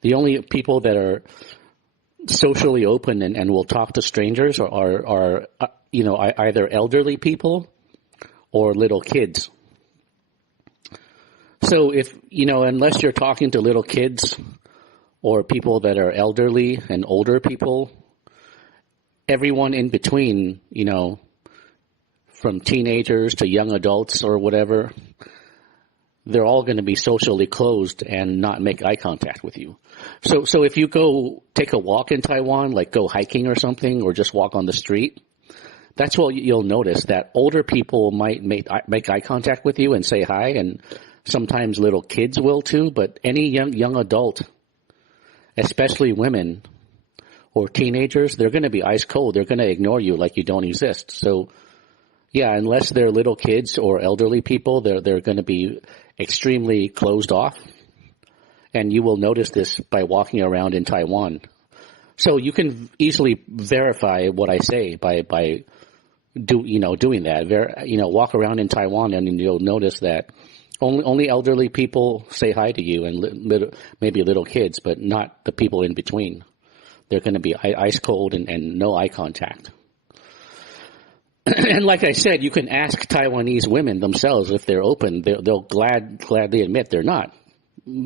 The only people that are socially open and will talk to strangers are either elderly people or little kids. So unless you're talking to little kids or people that are elderly and older people, everyone in between, from teenagers to young adults or whatever, they're all going to be socially closed and not make eye contact with you. So if you go take a walk in Taiwan, like go hiking or something, or just walk on the street, that's what you'll notice, that older people might make eye contact with you and say hi, and sometimes little kids will too, but any young adult, especially women or teenagers, they're going to be ice cold. They're going to ignore you like you don't exist. So yeah, unless they're little kids or elderly people, they're going to be extremely closed off. And you will notice this by walking around in Taiwan. So you can easily verify what I say by doing that. Walk around in Taiwan and you'll notice that only elderly people say hi to you, and maybe little kids, but not the people in between. They're going to be ice cold and no eye contact. And like I said, you can ask Taiwanese women themselves if they're open. They'll gladly admit they're not,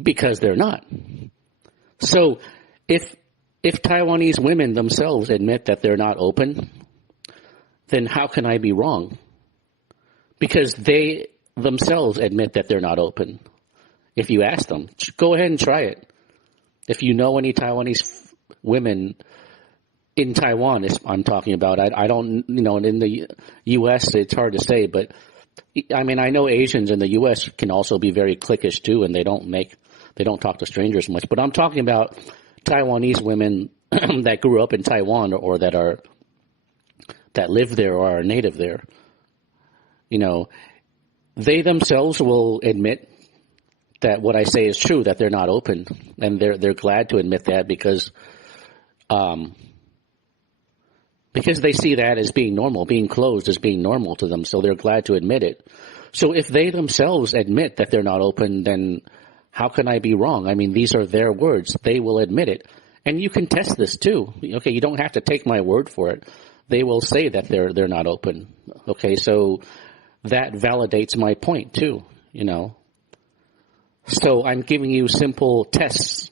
because they're not. So if Taiwanese women themselves admit that they're not open, then how can I be wrong? Because they themselves admit that they're not open. If you ask them, go ahead and try it. If you know any Taiwanese women in Taiwan, I'm talking about. I don't, in the U.S. it's hard to say, but I mean, I know Asians in the U.S. can also be very cliquish too, and they don't talk to strangers much. But I'm talking about Taiwanese women that grew up in Taiwan or that live there or are native there. They themselves will admit that what I say is true, that they're not open, and they're glad to admit that because they see that as being normal, being closed as being normal to them, so they're glad to admit it. So if they themselves admit that they're not open, then how can I be wrong? I mean, these are their words. They will admit it. And you can test this too. Okay, you don't have to take my word for it. They will say that they're not open. Okay, so that validates my point too, So I'm giving you simple tests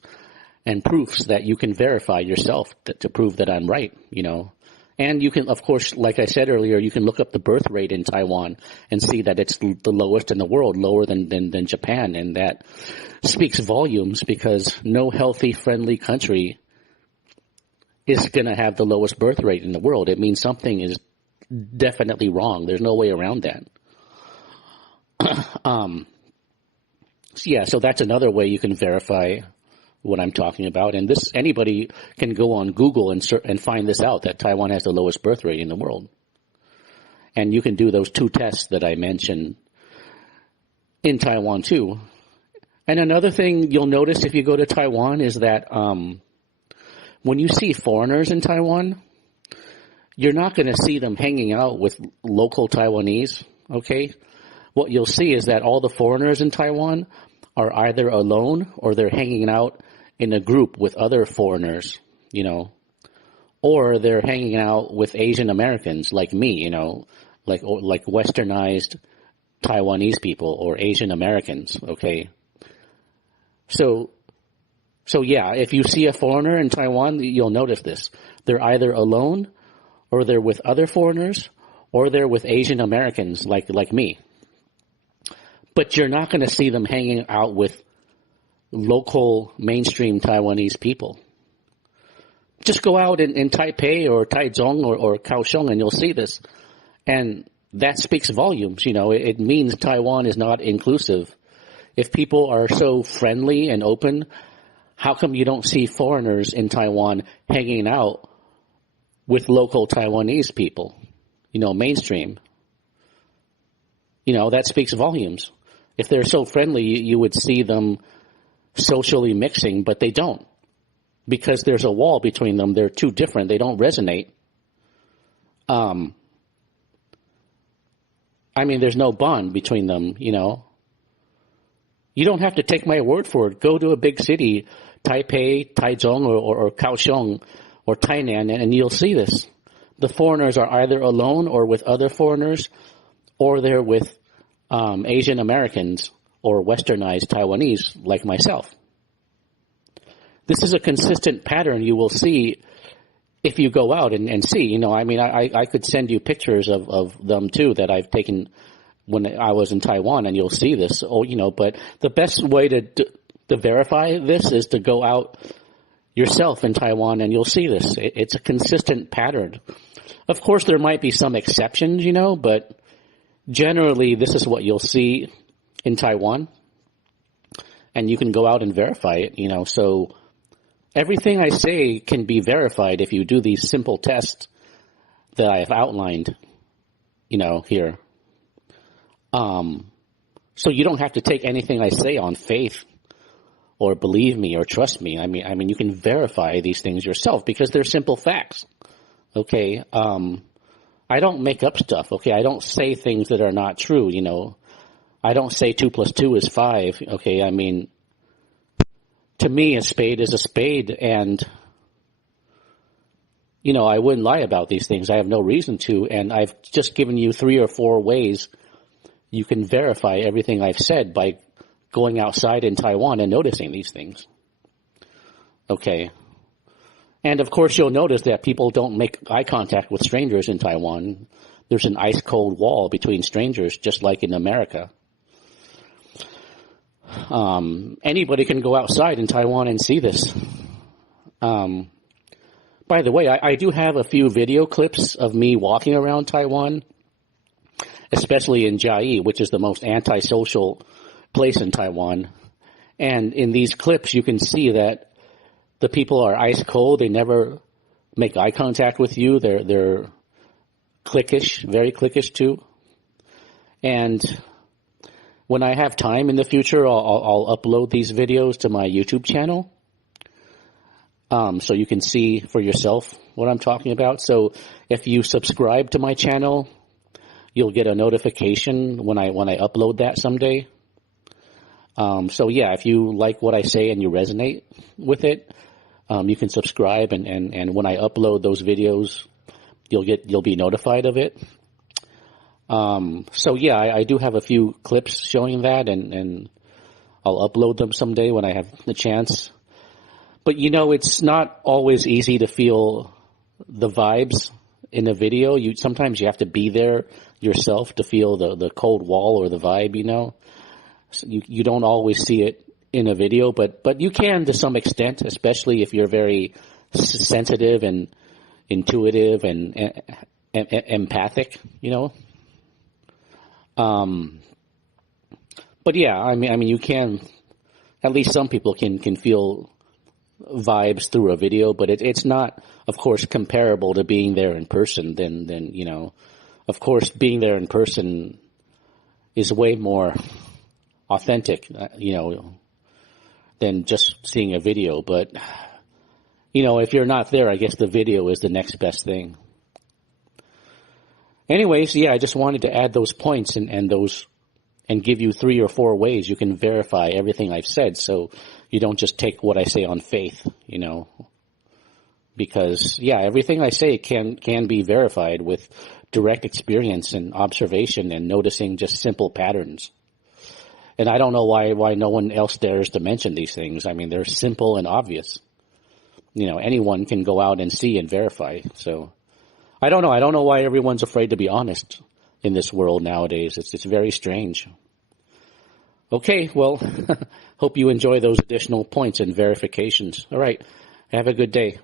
and proofs that you can verify yourself to prove that I'm right, And you can, of course, like I said earlier, you can look up the birth rate in Taiwan and see that it's the lowest in the world, lower than Japan. And that speaks volumes, because no healthy, friendly country is going to have the lowest birth rate in the world. It means something is definitely wrong. There's no way around that. So that's another way you can verify what I'm talking about. And anybody can go on Google and find this out, that Taiwan has the lowest birth rate in the world. And you can do those two tests that I mentioned in Taiwan too. And another thing you'll notice if you go to Taiwan is that when you see foreigners in Taiwan, you're not going to see them hanging out with local Taiwanese, okay? What you'll see is that all the foreigners in Taiwan are either alone or they're hanging out in a group with other foreigners, or they're hanging out with Asian Americans like me, like westernized Taiwanese people or Asian Americans, okay? So yeah, if you see a foreigner in Taiwan, you'll notice this. They're either alone or they're with other foreigners or they're with Asian Americans like me. But you're not going to see them hanging out with local mainstream Taiwanese people, Just go out in Taipei or Taichung or Kaohsiung and you'll see this. And that speaks volumes. It means Taiwan is not inclusive. If people are so friendly and open, how come you don't see foreigners in Taiwan hanging out with local Taiwanese people? Mainstream. That speaks volumes. If they're so friendly, you would see them socially mixing, but they don't. Because there's a wall between them. They're too different. They don't resonate. There's no bond between them, You don't have to take my word for it. Go to a big city, Taipei, Taichung, or Kaohsiung, or Tainan, and you'll see this. The foreigners are either alone or with other foreigners, or they're with Asian Americans or westernized Taiwanese like myself. This is a consistent pattern you will see if you go out and see. I could send you pictures of them too that I've taken when I was in Taiwan, and you'll see this. But the best way to verify this is to go out yourself in Taiwan, and you'll see this. It's a consistent pattern. Of course, there might be some exceptions, but generally this is what you'll see in Taiwan, and you can go out and verify it. So everything I say can be verified if you do these simple tests that I have outlined, here. So you don't have to take anything I say on faith or believe me or trust me. You can verify these things yourself because they're simple facts. Okay. I don't make up stuff. Okay. I don't say things that are not true. I don't say 2 + 2 is 5. Okay. To me, a spade is a spade, and, I wouldn't lie about these things. I have no reason to, and I've just given you 3 or 4 ways you can verify everything I've said by going outside in Taiwan and noticing these things. Okay. And of course you'll notice that people don't make eye contact with strangers in Taiwan. There's an ice cold wall between strangers, just like in America. Anybody can go outside in Taiwan and see this. By the way, I do have a few video clips of me walking around Taiwan, especially in Chiayi, which is the most antisocial place in Taiwan. And in these clips, you can see that the people are ice cold. They never make eye contact with you. They're cliquish, very cliquish too. And when I have time in the future, I'll upload these videos to my YouTube channel. So you can see for yourself what I'm talking about. So if you subscribe to my channel, you'll get a notification when I upload that someday. So yeah, if you like what I say and you resonate with it, you can subscribe, and when I upload those videos, you'll be notified of it. So yeah, I do have a few clips showing that, and I'll upload them someday when I have the chance. But it's not always easy to feel the vibes in a video. Sometimes you have to be there yourself to feel the cold wall or the vibe, So you don't always see it in a video, but you can to some extent, especially if you're very sensitive and intuitive and empathic, But yeah, you can, at least some people can feel vibes through a video, but it's not, of course, comparable to being there in person. Then of course, being there in person is way more authentic, than just seeing a video. But, if you're not there, I guess the video is the next best thing. Anyways, yeah, I just wanted to add those points and give you 3 or 4 ways you can verify everything I've said, so you don't just take what I say on faith, Because, yeah, everything I say can be verified with direct experience and observation and noticing just simple patterns. And I don't know why no one else dares to mention these things. They're simple and obvious. Anyone can go out and see and verify. So I don't know. I don't know why everyone's afraid to be honest in this world nowadays. It's very strange. Okay, well, hope you enjoy those additional points and verifications. All right. Have a good day.